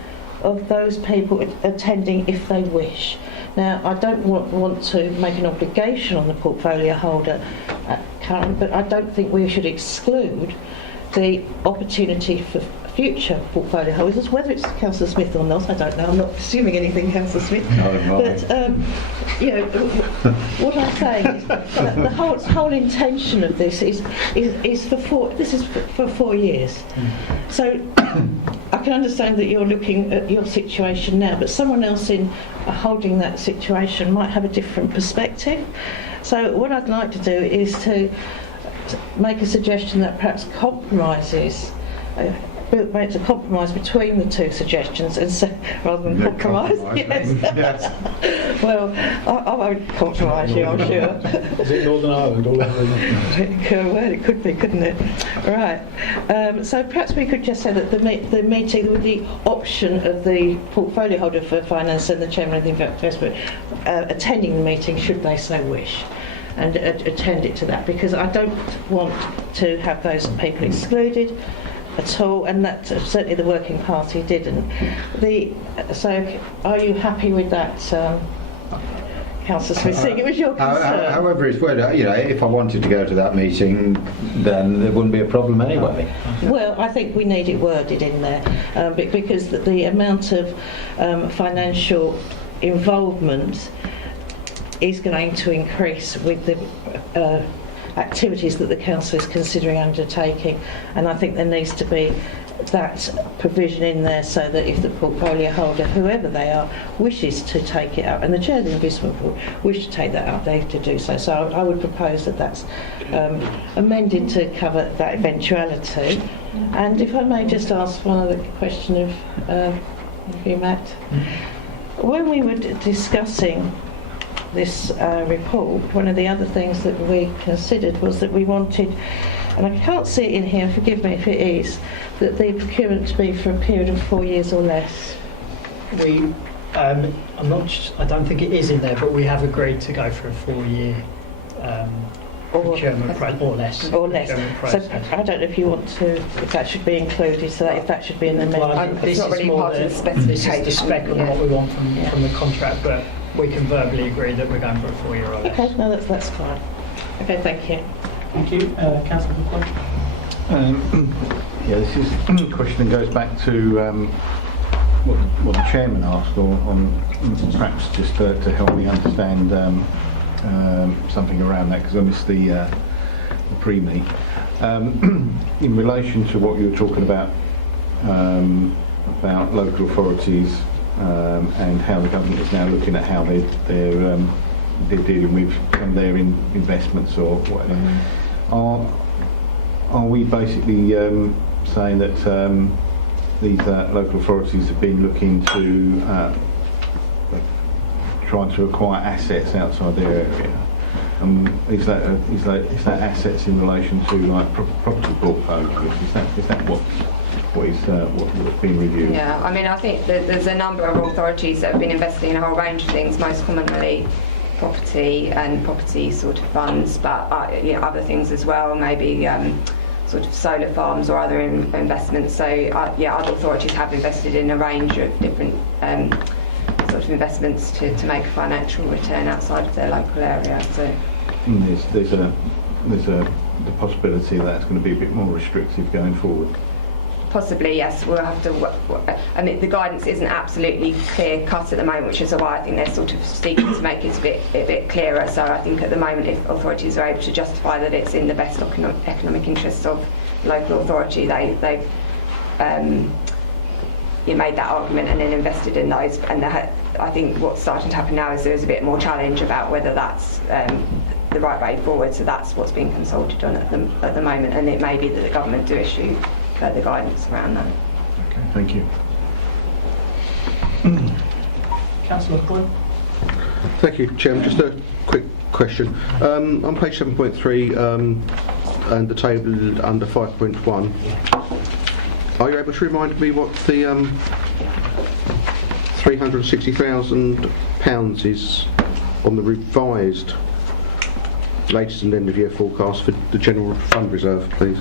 of those people attending if they wish. Now, I don't want to make an obligation on the portfolio holder current, but I don't think we should exclude the opportunity for future portfolio holders, whether it's Councillor Smith or not, I don't know, I'm not assuming anything, Councillor Smith. But, you know, what I'm saying is that the whole intention of this is for 4 years. So I can understand that you're looking at your situation now, but someone else in holding that situation might have a different perspective. So what I'd like to do is to make a suggestion that perhaps compromises makes a compromise between the two suggestions, and so, rather than compromise. Yes. Well, I won't compromise you, I'm sure. Is it Northern Ireland or well, it could be, couldn't it? Right. So perhaps we could just say that the meeting with the option of the portfolio holder for finance and the chairman of the investment attending the meeting should they so wish, and attend it to that, because I don't want to have those people excluded at all, and that certainly the working party didn't. So are you happy with that, Councillor Smith? Seeing it was your concern. However it's worded, you know, if I wanted to go to that meeting, then there wouldn't be a problem anyway. Well, I think we need it worded in there, because the amount of financial involvement is going to increase with the activities that the council is considering undertaking, and I think there needs to be that provision in there so that if the portfolio holder, whoever they are, wishes to take it up, and the chair of the investment board wish to take that up, they have to do so. So I would propose that that's amended to cover that eventuality. And if I may just ask one other question of you, Matt. When we were discussing this report, one of the other things that we considered was that we wanted, and I can't see it in here, forgive me if it is, that the procurement to be for a period of 4 years or less. I don't think it is in there, but we have agreed to go for a 4-year procurement or less. Or less. So I don't know if you want to, if that should be included, so that if that should be in the amendment. This is really part of the specification. This is the spec on what we want from the contract, but we can verbally agree that we're going for a 4-year or less. Okay, no, that's fine. Okay, thank you. Thank you. Councillor McQuarrie. Yeah, this is a question that goes back to what the chairman asked, or perhaps just to help me understand something around that, because I missed the pre-me. In relation to what you were talking about local authorities and how the government is now looking at how they're dealing with some of their investments or whatever, are we basically saying that these local authorities have been looking to trying to acquire assets outside their area? Is that assets in relation to like property portfolios? Is that what's being reviewed? Yeah, I mean, I think that there's a number of authorities that have been investing in a whole range of things, most commonly property and property sort of funds, but other things as well, maybe sort of solar farms or other investments. So other authorities have invested in a range of different sort of investments to make a financial return outside of their local area. So there's the possibility that it's going to be a bit more restrictive going forward. Possibly, yes. We'll have to. I mean, the guidance isn't absolutely clear cut at the moment, which is why I think they're sort of seeking to make it a bit clearer. So I think at the moment, if authorities are able to justify that it's in the best economic interests of local authority, they've made that argument and then invested in those. And I think what's starting to happen now is there's a bit more challenge about whether that's the right way forward. So that's what's being consulted on at the moment, and it may be that the government do issue further guidance around that. Okay, thank you. Councillor Coyle. Thank you, Chairman. Just a quick question. On page 7.3 and the table under 5.1, are you able to remind me what the £360,000 is on the revised latest and end of year forecast for the general fund reserve, please?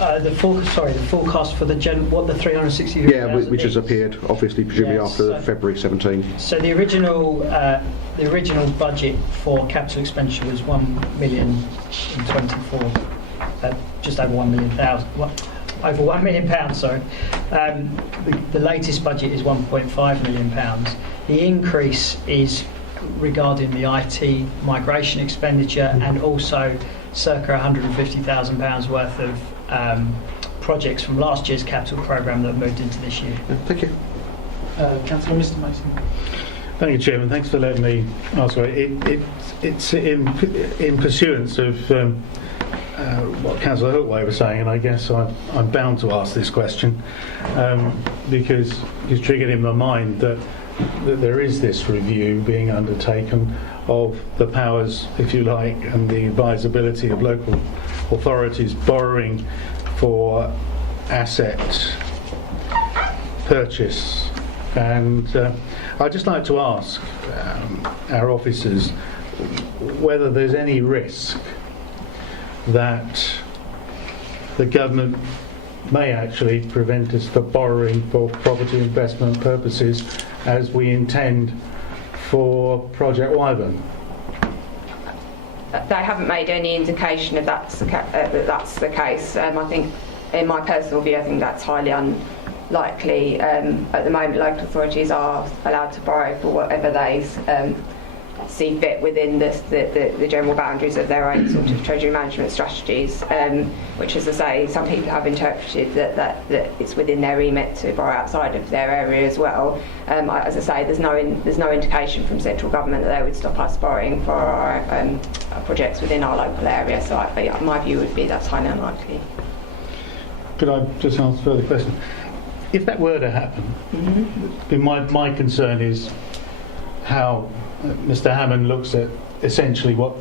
The forecast for the what the 360. Yeah, which has appeared obviously presumably after February 17. So the original budget for capital expenditure was 1,024,000, just over 1 million thousand. Over £1 million, sorry. The latest budget is £1.5 million. The increase is regarding the IT migration expenditure and also circa £150,000 worth of projects from last year's capital programme that moved into this year. Thank you. Councillor Mr Mason. Thank you, Chairman. Thanks for letting me ask. It's in pursuance of what Councillor Hookway was saying, and I guess I'm bound to ask this question because it's triggered in my mind that there is this review being undertaken of the powers, if you like, and the advisability of local authorities borrowing for asset purchase. And I'd just like to ask our officers whether there's any risk that the government may actually prevent us from borrowing for property investment purposes as we intend for Project Wyvern. They haven't made any indication of that that's the case. I think, in my personal view, I think that's highly unlikely. At the moment, local authorities are allowed to borrow for whatever they see fit within the general boundaries of their own sort of treasury management strategies, which, as I say, some people have interpreted that it's within their remit to borrow outside of their area as well. As I say, there's no indication from central government that they would stop us borrowing for our projects within our local area. So my view would be that's highly unlikely. Could I just ask a further question? If that were to happen, my concern is how Mr Hammond looks at essentially what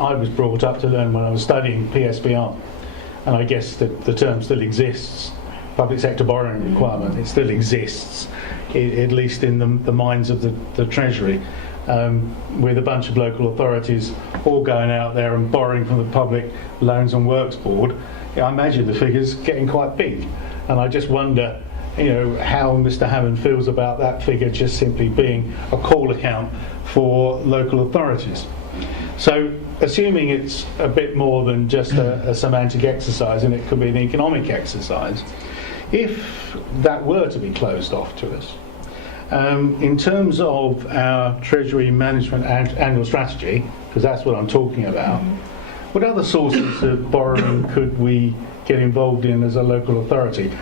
I was brought up to learn when I was studying PSBR, and I guess the term still exists, public sector borrowing requirement, it still exists, at least in the minds of the Treasury, with a bunch of local authorities all going out there and borrowing from the Public Loans and Works Board. I imagine the figure's getting quite big, and I just wonder how Mr Hammond feels about that figure just simply being a call account for local authorities. So, assuming it's a bit more than just a semantic exercise and it could be an economic exercise, if that were to be closed off to us, In terms of our Treasury Management Annual Strategy, because that's what I'm talking about, what other sources of borrowing could we get involved in as a local authority?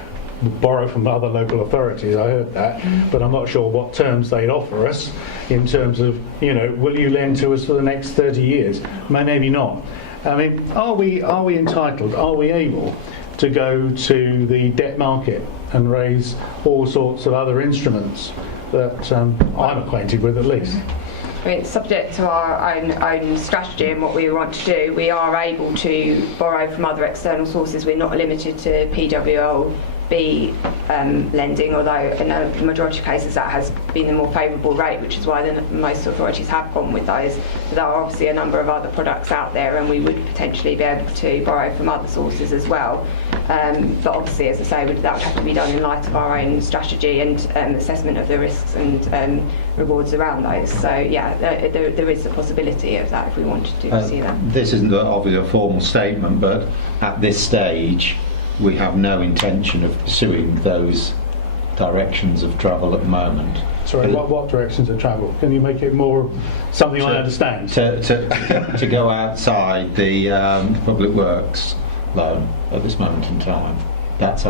Borrow from other local authorities, I heard that, but I'm not sure what terms they'd offer us in terms of, will you lend to us for the next 30 years? Maybe not. I mean, are we entitled, are we able to go to the debt market and raise all sorts of other instruments that I'm acquainted with at least? I mean, subject to our own strategy and what we want to do, we are able to borrow from other external sources. We're not limited to PWLB lending, although in the majority of cases that has been the more favourable rate, which is why most authorities have gone with those. But there are obviously a number of other products out there, and we would potentially be able to borrow from other sources as well. But obviously, as I say, that would have to be done in light of our own strategy and assessment of the risks and rewards around those. So yeah, there is the possibility of that if we wanted to see that. This isn't obviously a formal statement, but at this stage we have no intention of pursuing those directions of travel at the moment. Sorry, what directions of travel? Can you make it more something I understand? To go outside the public works loan at this moment in time. That's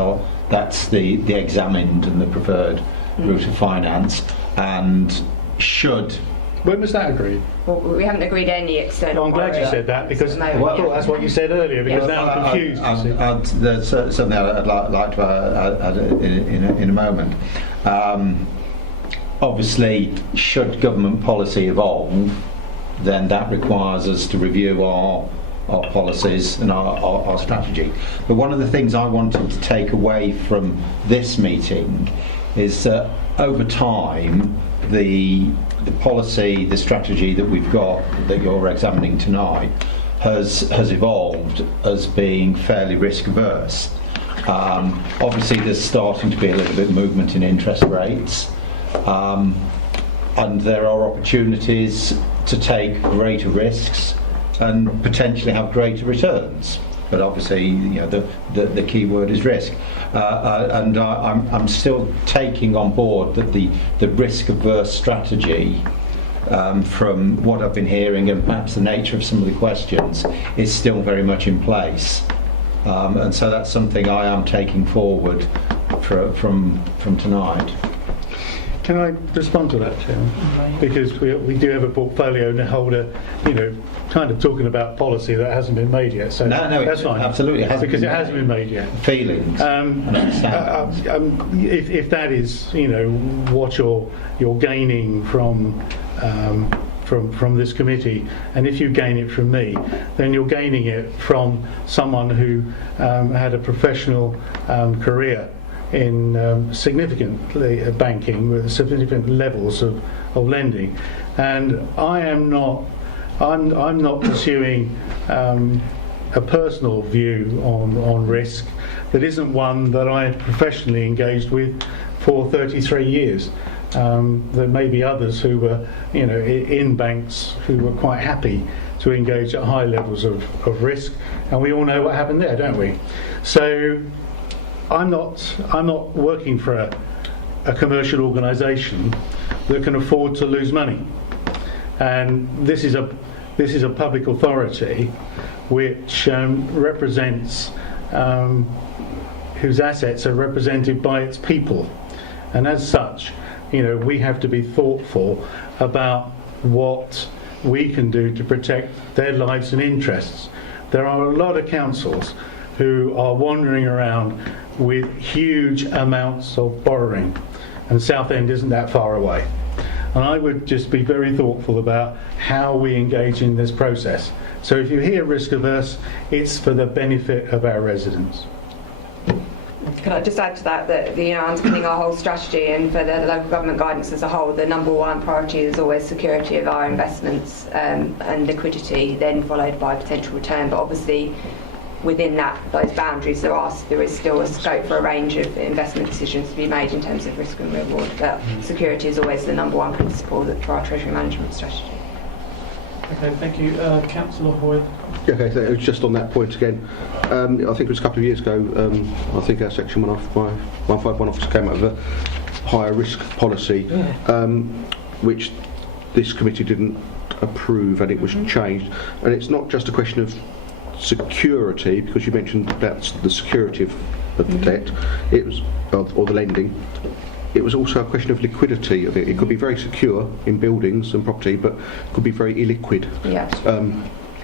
the examined and the preferred route of finance, and should. When was that agreed? Well, we haven't agreed any external. I'm glad you said that, because I thought that's what you said earlier, because now I'm confused. There's something I'd like to add in a moment. Obviously, should government policy evolve, then that requires us to review our policies and our strategy. But one of the things I wanted to take away from this meeting is that over time, the policy, the strategy that we've got, that you're examining tonight, has evolved as being fairly risk averse. Obviously there's starting to be a little bit of movement in interest rates, and there are opportunities to take greater risks and potentially have greater returns. But obviously, the key word is risk, and I'm still taking on board that the risk-averse strategy, from what I've been hearing and perhaps the nature of some of the questions, is still very much in place, and so that's something I am taking forward from tonight. Can I respond to that, Chairman? Because we do have a portfolio holder, kind of talking about policy that hasn't been made yet. So no, that's fine. Absolutely, because it hasn't been made yet. Feelings. If that is, what you're gaining from this committee, and if you gain it from me, then you're gaining it from someone who had a professional career in significant banking with significant levels of lending, and I'm not pursuing a personal view on risk that isn't one that I professionally engaged with for 33 years. There may be others who were in banks who were quite happy to engage at high levels of risk, and we all know what happened there, don't we? So I'm not working for a commercial organisation that can afford to lose money, and this is a public authority which represents whose assets are represented by its people, and as such, we have to be thoughtful about what we can do to protect their lives and interests. There are a lot of councils who are wandering around with huge amounts of borrowing, and Southend isn't that far away. And I would just be very thoughtful about how we engage in this process. So if you hear risk averse, it's for the benefit of our residents. Can I just add to that underpinning our whole strategy and for the local government guidance as a whole, the number one priority is always security of our investments and liquidity, then followed by potential return. But obviously, within those boundaries, there is still a scope for a range of investment decisions to be made in terms of risk and reward. But security is always the number one principle for our treasury management strategy. Okay, thank you. Councillor Hoyle. Okay, so just on that point again, I think it was a couple of years ago, I think our Section 151 officer came up with higher risk policy, which this committee didn't approve, and it was changed. And it's not just a question of security, because you mentioned that's the security of the debt, it was, or the lending. It was also a question of liquidity of it. It could be very secure in buildings and property, but could be very illiquid. Yes.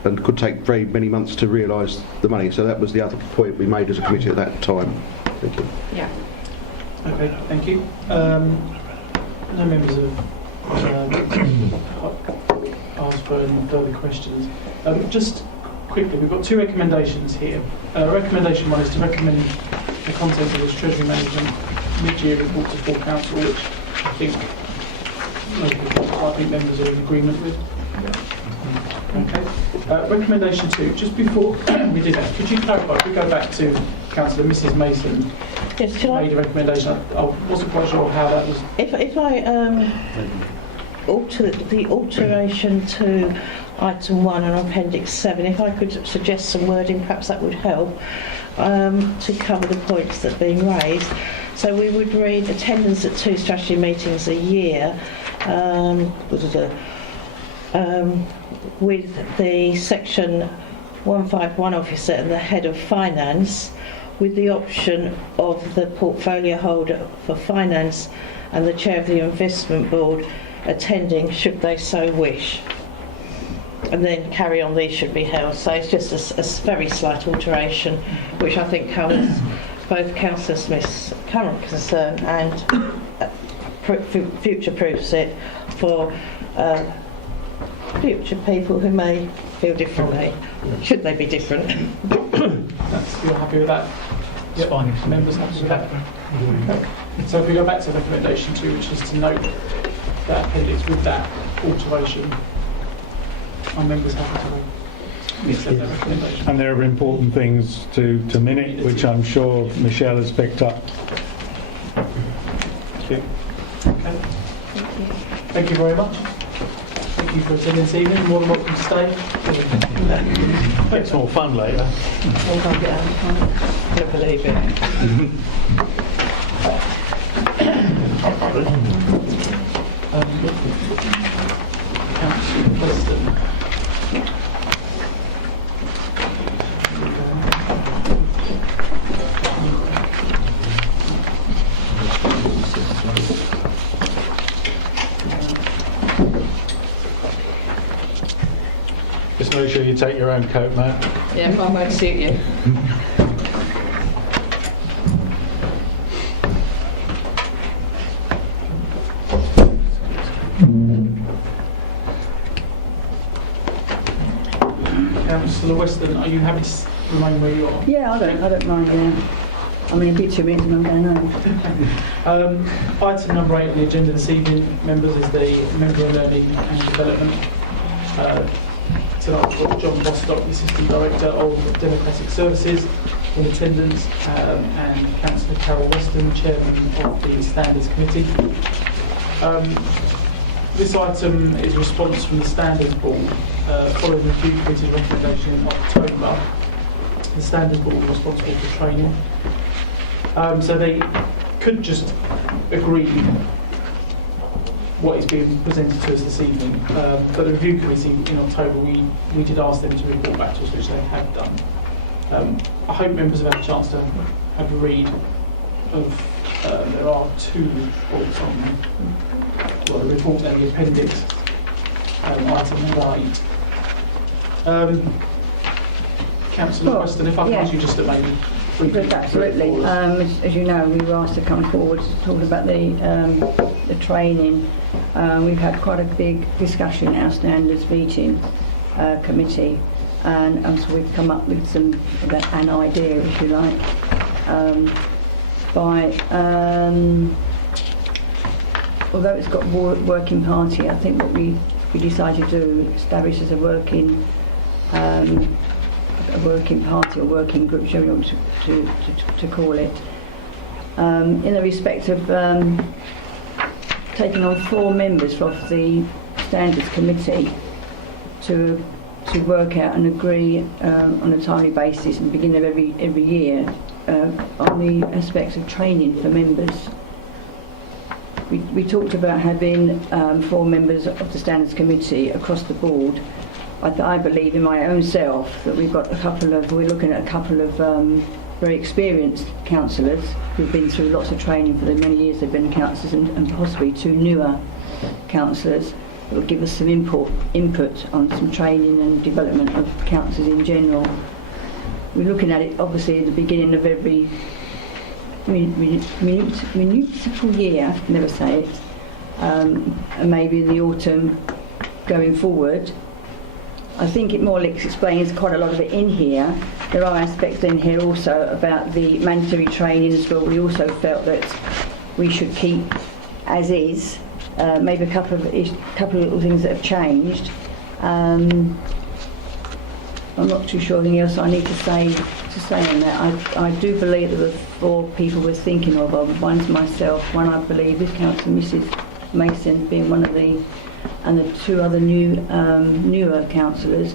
And could take very many months to realise the money. So that was the other point we made as a committee at that time. Thank you. Yeah. Okay, thank you. No members have asked for any further questions. Just quickly, we've got two recommendations here. Recommendation one is to recommend the content of this Treasury Management mid-year report to full council, which I think members are in agreement with. Okay. Recommendation two, just before we do that, could you clarify, if we go back to Councillor Mrs Mason, Yes, made a recommendation, I wasn't quite sure how that was. If I alter the alteration to item 1 and appendix 7, if I could suggest some wording, perhaps that would help to cover the points that are being raised. So we would read attendance at 2 strategy meetings a year, with the section 151 officer and the head of finance, with the option of the portfolio holder for finance and the chair of the investment board attending should they so wish. And then carry on, these should be held. So it's just a very slight alteration, which I think covers both Councillor Smith's current concern and future-proofs it for future people who may feel differently, should they be different. You're happy with that? Yep. Fine. Members happy with that? Okay. So if we go back to recommendation 2, which is to note that appendix with that alteration, are members happy to accept that recommendation? And there are important things to minute, which I'm sure Michelle has picked up. Thank you. Okay. Thank you very much. Thank you for attending this evening. More than welcome to stay. It's more fun later. I don't believe it. Councillor Weston. Just make sure you take your own coat, Matt. Yeah, if I won't suit you. Councillor Weston, are you happy to remain where you are? Yeah, I don't mind. Yeah. I mean, a bit too minutes and I'm going home. Item number 8 on the agenda this evening, members, is the Member of Learning and Development. Tonight we've got John Bostock, the Assistant Director of Democratic Services, in attendance, and Councillor Carol Weston, Chairman of the Standards Committee. This item is a response from the Standards Board following the Review Committee's recommendation in October. The Standards Board is responsible for training. So they could just agree what is being presented to us this evening. But the Review Committee in October, we did ask them to report back to us, which they have done. I hope members have had a chance to have a read of, there are 2 reports on there. Well, the report and the appendix, item number 8. Councillor Weston, if I can ask you just to maybe briefly... Absolutely. As you know, we were asked to come forward to talk about the training. We've had quite a big discussion at our standards meeting committee, and so we've come up with an idea, if you like, although it's got working party, I think what we decided to establish as a working party or working group, whichever you want to call it, in the respect of taking on 4 members from the Standards Committee to work out and agree on a timely basis at the beginning of every year on the aspects of training for members. we talked about having 4 members of the Standards Committee across the board. I believe in my own self that we're looking at a couple of very experienced councillors who've been through lots of training for the many years they've been councillors, and possibly 2 newer councillors that will give us some input on some training and development of councillors in general. We're looking at it obviously at the beginning of every municipal year, I can never say it, and maybe in the autumn going forward. I think it more or less explains quite a lot of it in here. There are aspects in here also about the mandatory training as well. We also felt that we should keep as is, maybe a couple of little things that have changed. I'm not too sure anything else I need to say on that. I do believe that the 4 people we're thinking of, one's myself, one I believe is Councillor Mrs Mason being one of the, and the 2 other newer councillors.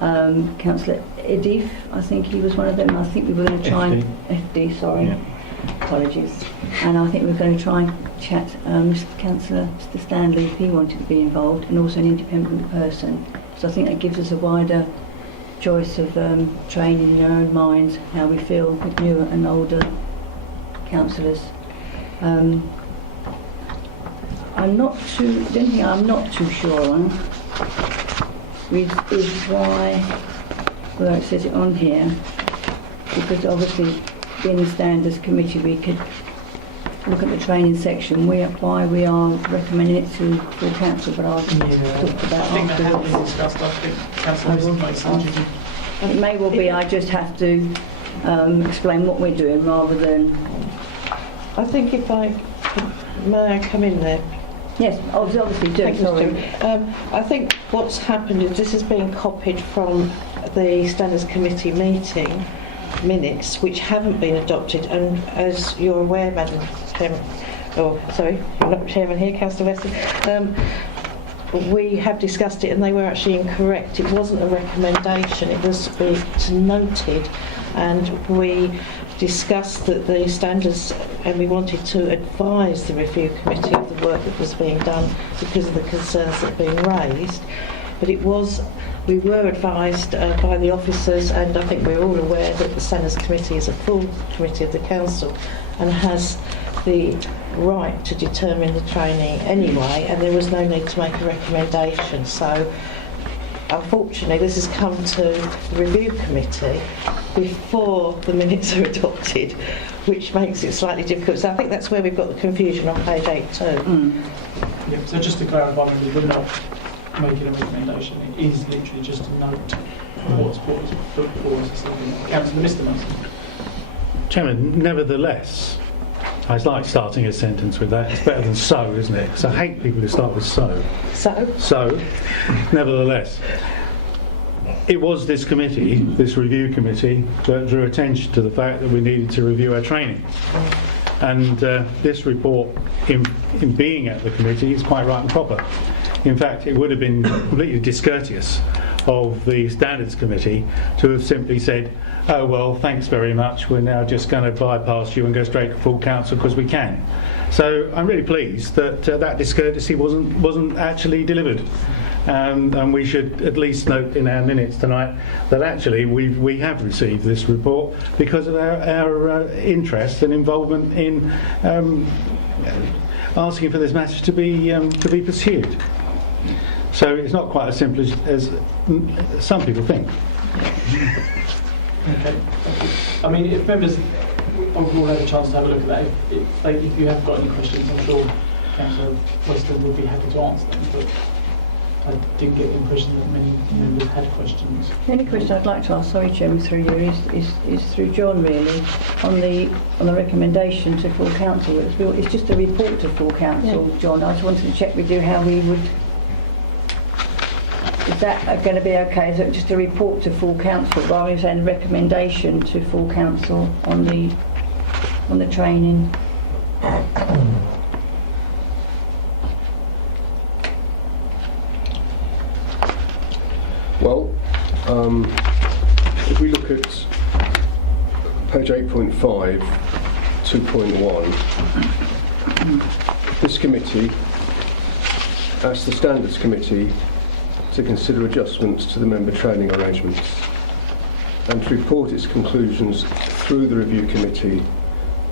Councillor Edith, I think he was one of them. I think we were going to try and FD, sorry, yeah. Apologies. And I think we were going to try and chat Councillor Mr Stanley if he wanted to be involved, and also an independent person. So I think that gives us a wider choice of training in our own minds how we feel with newer and older councillors. The only thing I'm not too sure on is why, well, it says it on here, because obviously being the Standards Committee we could look at the training section, why we are recommending it to full council, but I'll talk about I think that has been discussed. I think Councillor Mason. And it may well be I just have to explain what we're doing rather than... I think if may I come in there? Yes, obviously do. Sorry. I think what's happened is this has been copied from the Standards Committee meeting minutes, which haven't been adopted, and as you're aware, Madam Chairman, I'm not Chairman here, Councillor Weston, we have discussed it and they were actually incorrect. It wasn't a recommendation, it was noted, and we discussed that the standards, and we wanted to advise the review committee of the work that was being done because of the concerns that were being raised. But we were advised by the officers, and I think we're all aware that the Standards Committee is a full committee of the council and has the right to determine the training anyway, and there was no need to make a recommendation. So unfortunately this has come to the review committee before the minutes are adopted, which makes it slightly difficult. So I think that's where we've got the confusion on page 82. Yeah, so just to clarify, we're not making a recommendation, it is literally just a note of what's put forward to Councillor Mr Mason. Chairman, nevertheless, I like starting a sentence with that. It's better than so, isn't it? Because I hate people who start with so. So, nevertheless, it was this committee, this review committee, that drew attention to the fact that we needed to review our training. And this report, in being at the committee, is quite right and proper. In fact, it would have been completely discourteous of the Standards Committee to have simply said, oh well, thanks very much, we're now just going to bypass you and go straight to full council because we can. So I'm really pleased that that discourtesy wasn't actually delivered. And we should at least note in our minutes tonight that actually we have received this report because of our interest and involvement in asking for this matter to be pursued. So it's not quite as simple as some people think. Okay. I mean, if members will have a chance to have a look at that, if you have got any questions, I'm sure Councillor Weston would be happy to answer them. But I didn't get the impression that many members had questions. The only question I'd like to ask, sorry Chairman, through you, is through John really, on the recommendation to full council. It's just a report to full council, yeah. John. I just wanted to check with you how we would. Is that going to be okay? Is it just a report to full council rather than saying recommendation to full council on the training? Well, if we look at page 8.5, 2.1, this committee asked the Standards Committee to consider adjustments to the member training arrangements and to report its conclusions through the review committee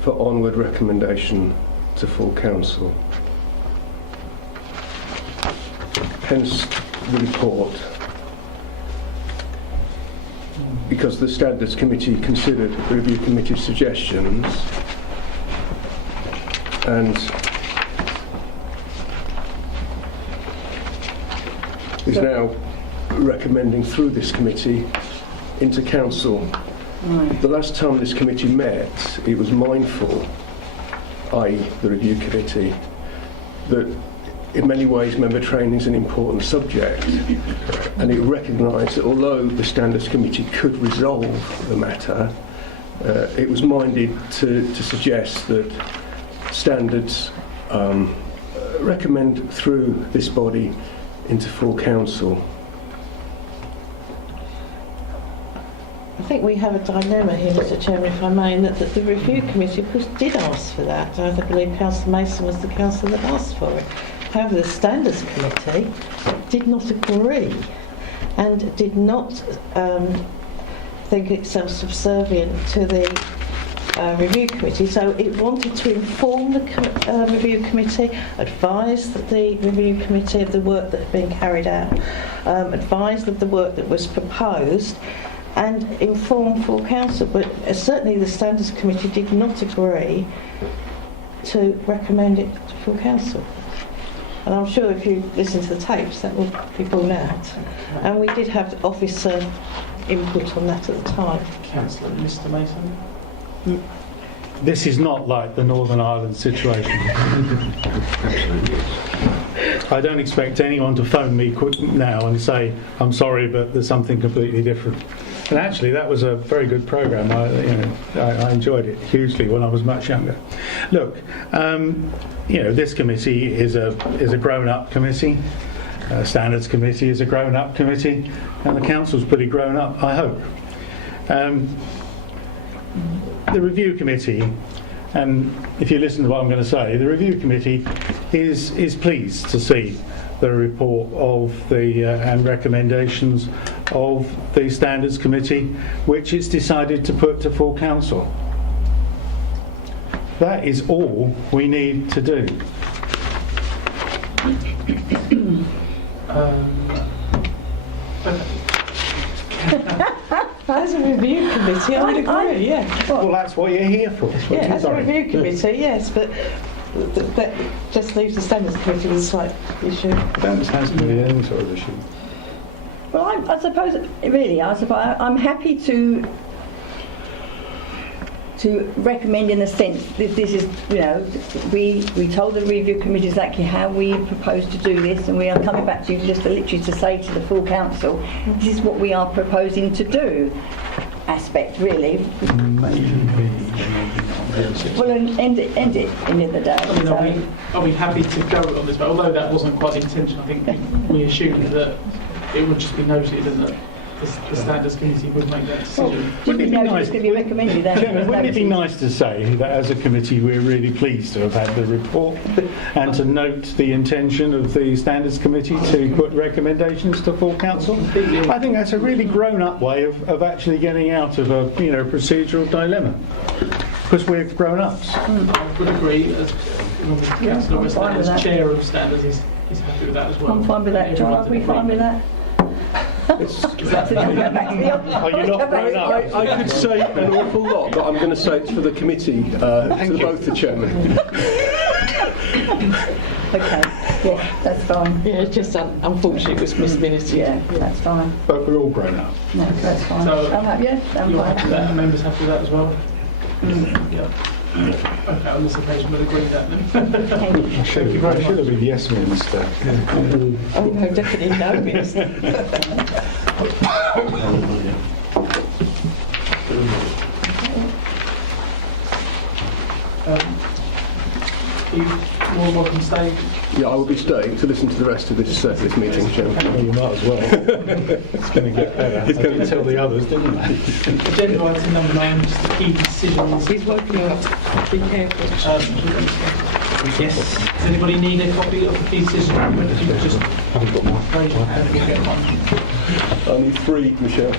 for onward recommendation to full council. Hence the report, because the Standards Committee considered the review committee's suggestions and is now recommending through this committee into council. Right. The last time this committee met, it was mindful, i.e. the review committee, that in many ways member training is an important subject, and it recognised that although the Standards Committee could resolve the matter, it was minded to suggest that standards recommend through this body into full council. I think we have a dilemma here, Mr Chairman, if I may, in that the review committee, of course, did ask for that. I believe Councillor Mason was the councillor that asked for it. However, the Standards Committee did not agree and did not think itself subservient to the review committee, so it wanted to inform the review committee, advise the review committee of the work that had been carried out, advise of the work that was proposed, and inform full council. But certainly the Standards Committee did not agree to recommend it to full council. And I'm sure if you listen to the tapes, that will be borne out. And we did have officer input on that at the time. Councillor, Mr Mason. This is not like the Northern Ireland situation. I don't expect anyone to phone me now and say, I'm sorry, but there's something completely different. And actually, that was a very good programme. I enjoyed it hugely when I was much younger. Look, this committee is a grown-up committee. Standards Committee is a grown-up committee, and the council's pretty grown up, I hope. The review committee, and if you listen to what I'm going to say, the review committee is pleased to see the report of the and recommendations of the Standards Committee, which it's decided to put to full council. That is all we need to do. As a review committee, I would agree, yeah. Well, that's what you're here for. Yeah, as a review committee, yes, but that just leaves the Standards Committee with a slight issue. That has to be any sort of issue. Well, I suppose I'm happy to recommend in the sense that this is, we told the review committee exactly how we propose to do this, and we are coming back to you just literally to say to the full council, this is what we are proposing to do. Aspect, really. Well, and end it in the end of the day. I'll be happy to go on this, but although that wasn't quite the intention, I think we assumed that it would just be noted and that the Standards Committee would make that decision. Wouldn't it be nice? Chairman, wouldn't it be nice to say that as a committee we're really pleased to have had the report and to note the intention of the Standards Committee to put recommendations to full council? I think that's a really grown-up way of actually getting out of a procedural dilemma, because we're grown-ups. I would agree. Councillor Westland, as chair of Standards, is happy with that as well. I'm fine with that. John, are we fine with that? Are you not grown up? I could say an awful lot, but I'm going to say it's for the committee, to both the chairman. Okay, yeah, that's fine. Yeah, it's just unfortunately it was misminted. Yeah, that's fine. But we're all grown up. No, that's fine. So I'm happy, yeah, I'm you're fine. happy with that? Members happy with that as well? Yeah. Okay, on this occasion we'll agree with that then. Thank you. I should have been yes minister. Oh no, definitely no minister. Are you more welcome to stay? Yeah, I will be staying to listen to the rest of this meeting, Chairman. Well, you might as well. It's going to get better. I didn't tell the others, didn't I? Agenda item number 9, just the key decisions. He's working out. Be careful. Yes. Does anybody need a copy of the key decision document? If you could just raise your hand, we'll get one. I need 3, Michelle.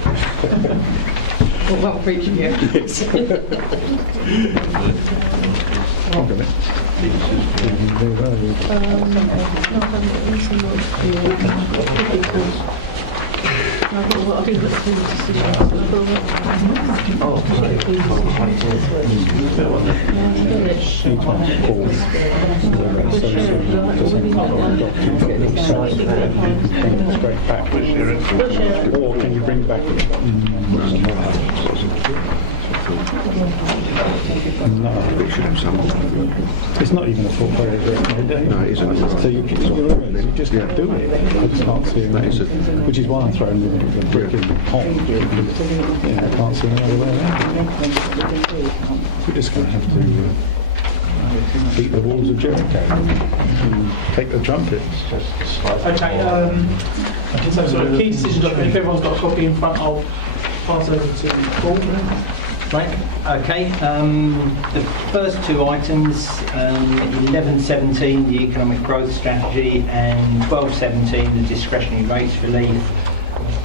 Well, preaching here. Yes. Straight back. Or can you bring back? No, it's not even a full paragraph. No, it isn't. So you just can't do it. I just can't see it. Which is why I'm throwing the brick in the pond. I can't see another way around. We're just going to have to beat the walls of Jericho and take the trumpets. Okay, so key decision document, if everyone's got a copy in front, I'll pass over to Paul. Right. Okay. The first two items, 1117, the economic growth strategy, and 1217, the discretionary rates relief.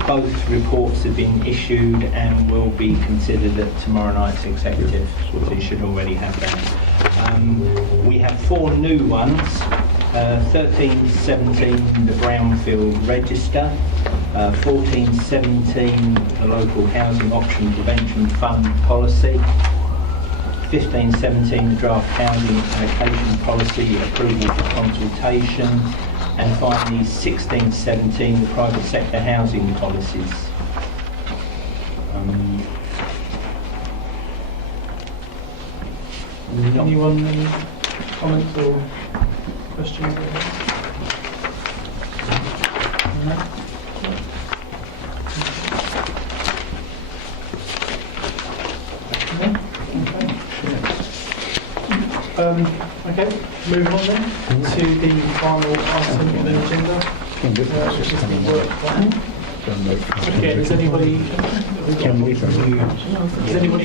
Both reports have been issued and will be considered at tomorrow night's executive, so you should already have that. We have 4 new ones. 1317, the Brownfield Register. 1417, the Local Housing Option Prevention Fund Policy. 1517, the Draft Housing Allocation Policy Approval for Consultation. And finally, 1617, the Private Sector Housing Policies. Anyone, any comments or questions? No? Okay, moving on then to the final item on the agenda, which is the work plan. Okay, does anybody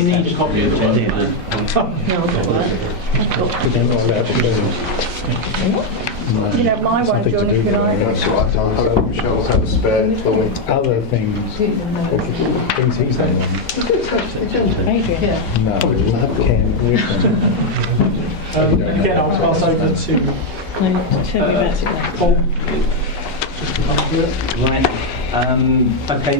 need a copy of the work plan? You know, my one, John, if you like. That's what I've done. Hope Michelle's had a spare for me. Other things he's done. No, Ken. Again, I'll pass over to Paul. Right. Okay,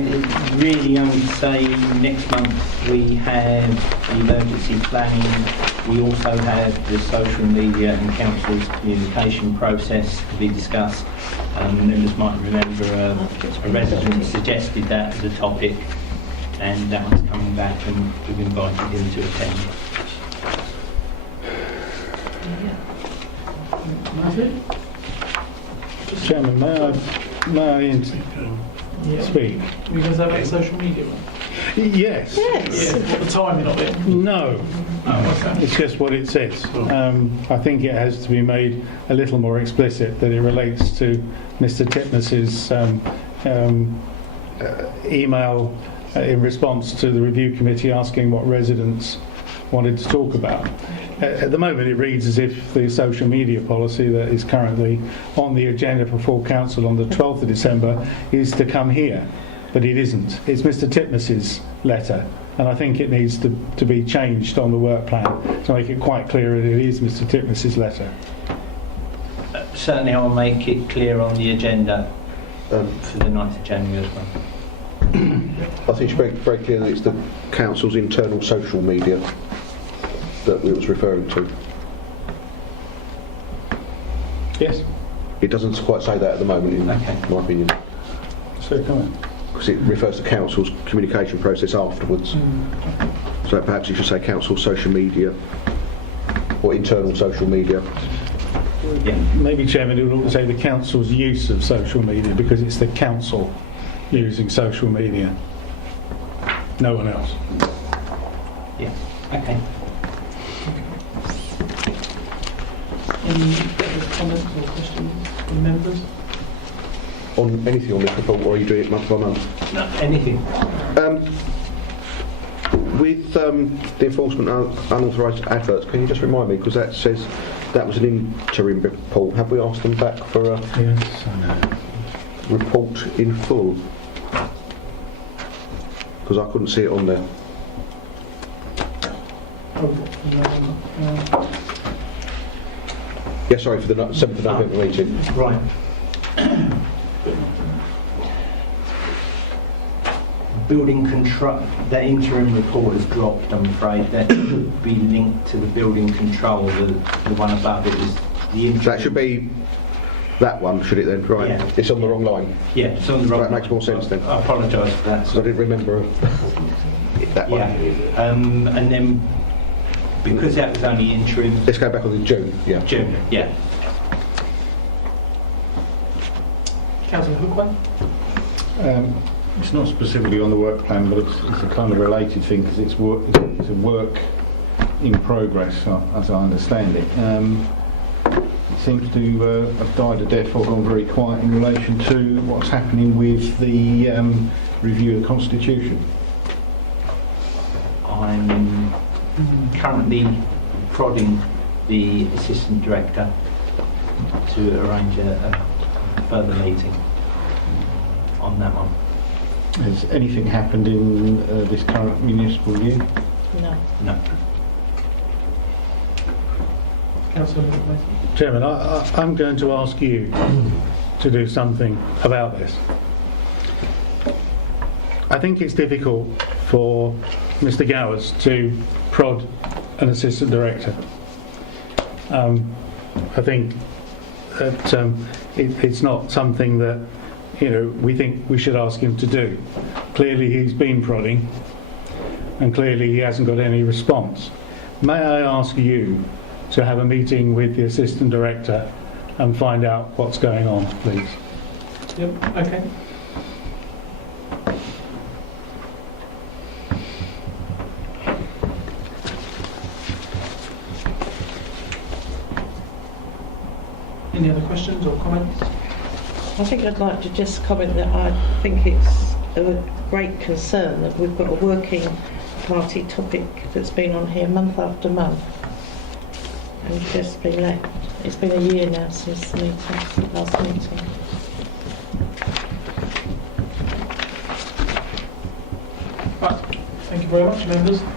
really only to say next month we have the emergency planning. We also have the social media and council's communication process to be discussed. Members might remember a resident suggested that as a topic, and that one's coming back and we've invited him to attend. Chairman, may I speak? You guys have a social media one? Yes. Yeah, what the timing of it? No. Oh, okay. It's just what it says. I think it has to be made a little more explicit that it relates to Mr. Titmus's email in response to the review committee asking what residents wanted to talk about. At the moment it reads as if the social media policy that is currently on the agenda for full council on the 12th of December is to come here, but it isn't. It's Mr. Titmus's letter, and I think it needs to be changed on the work plan to make it quite clear that it is Mr. Titmus's letter. Certainly I'll make it clear on the agenda for the 9th of January as well. I think it's very clear that it's the council's internal social media that it was referring to. Yes. It doesn't quite say that at the moment, in my opinion. So come on. Because it refers to council's communication process afterwards. So perhaps you should say council social media or internal social media. Yeah. Maybe, Chairman, it would also say the council's use of social media, because it's the council using social media. No one else. Yeah. Okay. Any other comments or questions from members? On anything on this report, or are you doing it month by month? No, anything. With the enforcement of unauthorised adverts, can you just remind me, because that says that was an interim report. Have we asked them back for a Yes, I know. report in full? Because I couldn't see it on there. Yeah, sorry, for the 7th of November meeting. Right. Building control, that interim report has dropped, I'm afraid. That should be linked to the building control, the one above it is the interim. That should be that one, should it then? Right. Yeah. It's on the wrong line. Yeah, it's on the wrong That makes more sense then. I apologise for that. Because I didn't remember that one. Yeah, and then because that was only interim. Let's go back on to June. Yeah. June, yeah. Councillor Hookway? It's not specifically on the work plan, but it's a kind of related thing because it's a work in progress, as I understand it. It seems to have died a death or gone very quiet in relation to what's happening with the review of the Constitution. I'm currently prodding the Assistant Director to arrange a further meeting on that one. Has anything happened in this current municipal year? No. No. Councillor Hookway? Chairman, I'm going to ask you to do something about this. I think it's difficult for Mr. Gowers to prod an assistant director. I think that it's not something that we think we should ask him to do. Clearly he's been prodding and clearly he hasn't got any response. May I ask you to have a meeting with the assistant director and find out what's going on, please? Yep, okay. Any other questions or comments? I think I'd like to just comment that I think it's a great concern that we've got a working party topic that's been on here month after month and just been left. It's been a year now since the meeting, last meeting. Right, thank you very much, members. You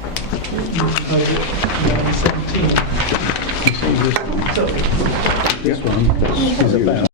voted 17. This one is about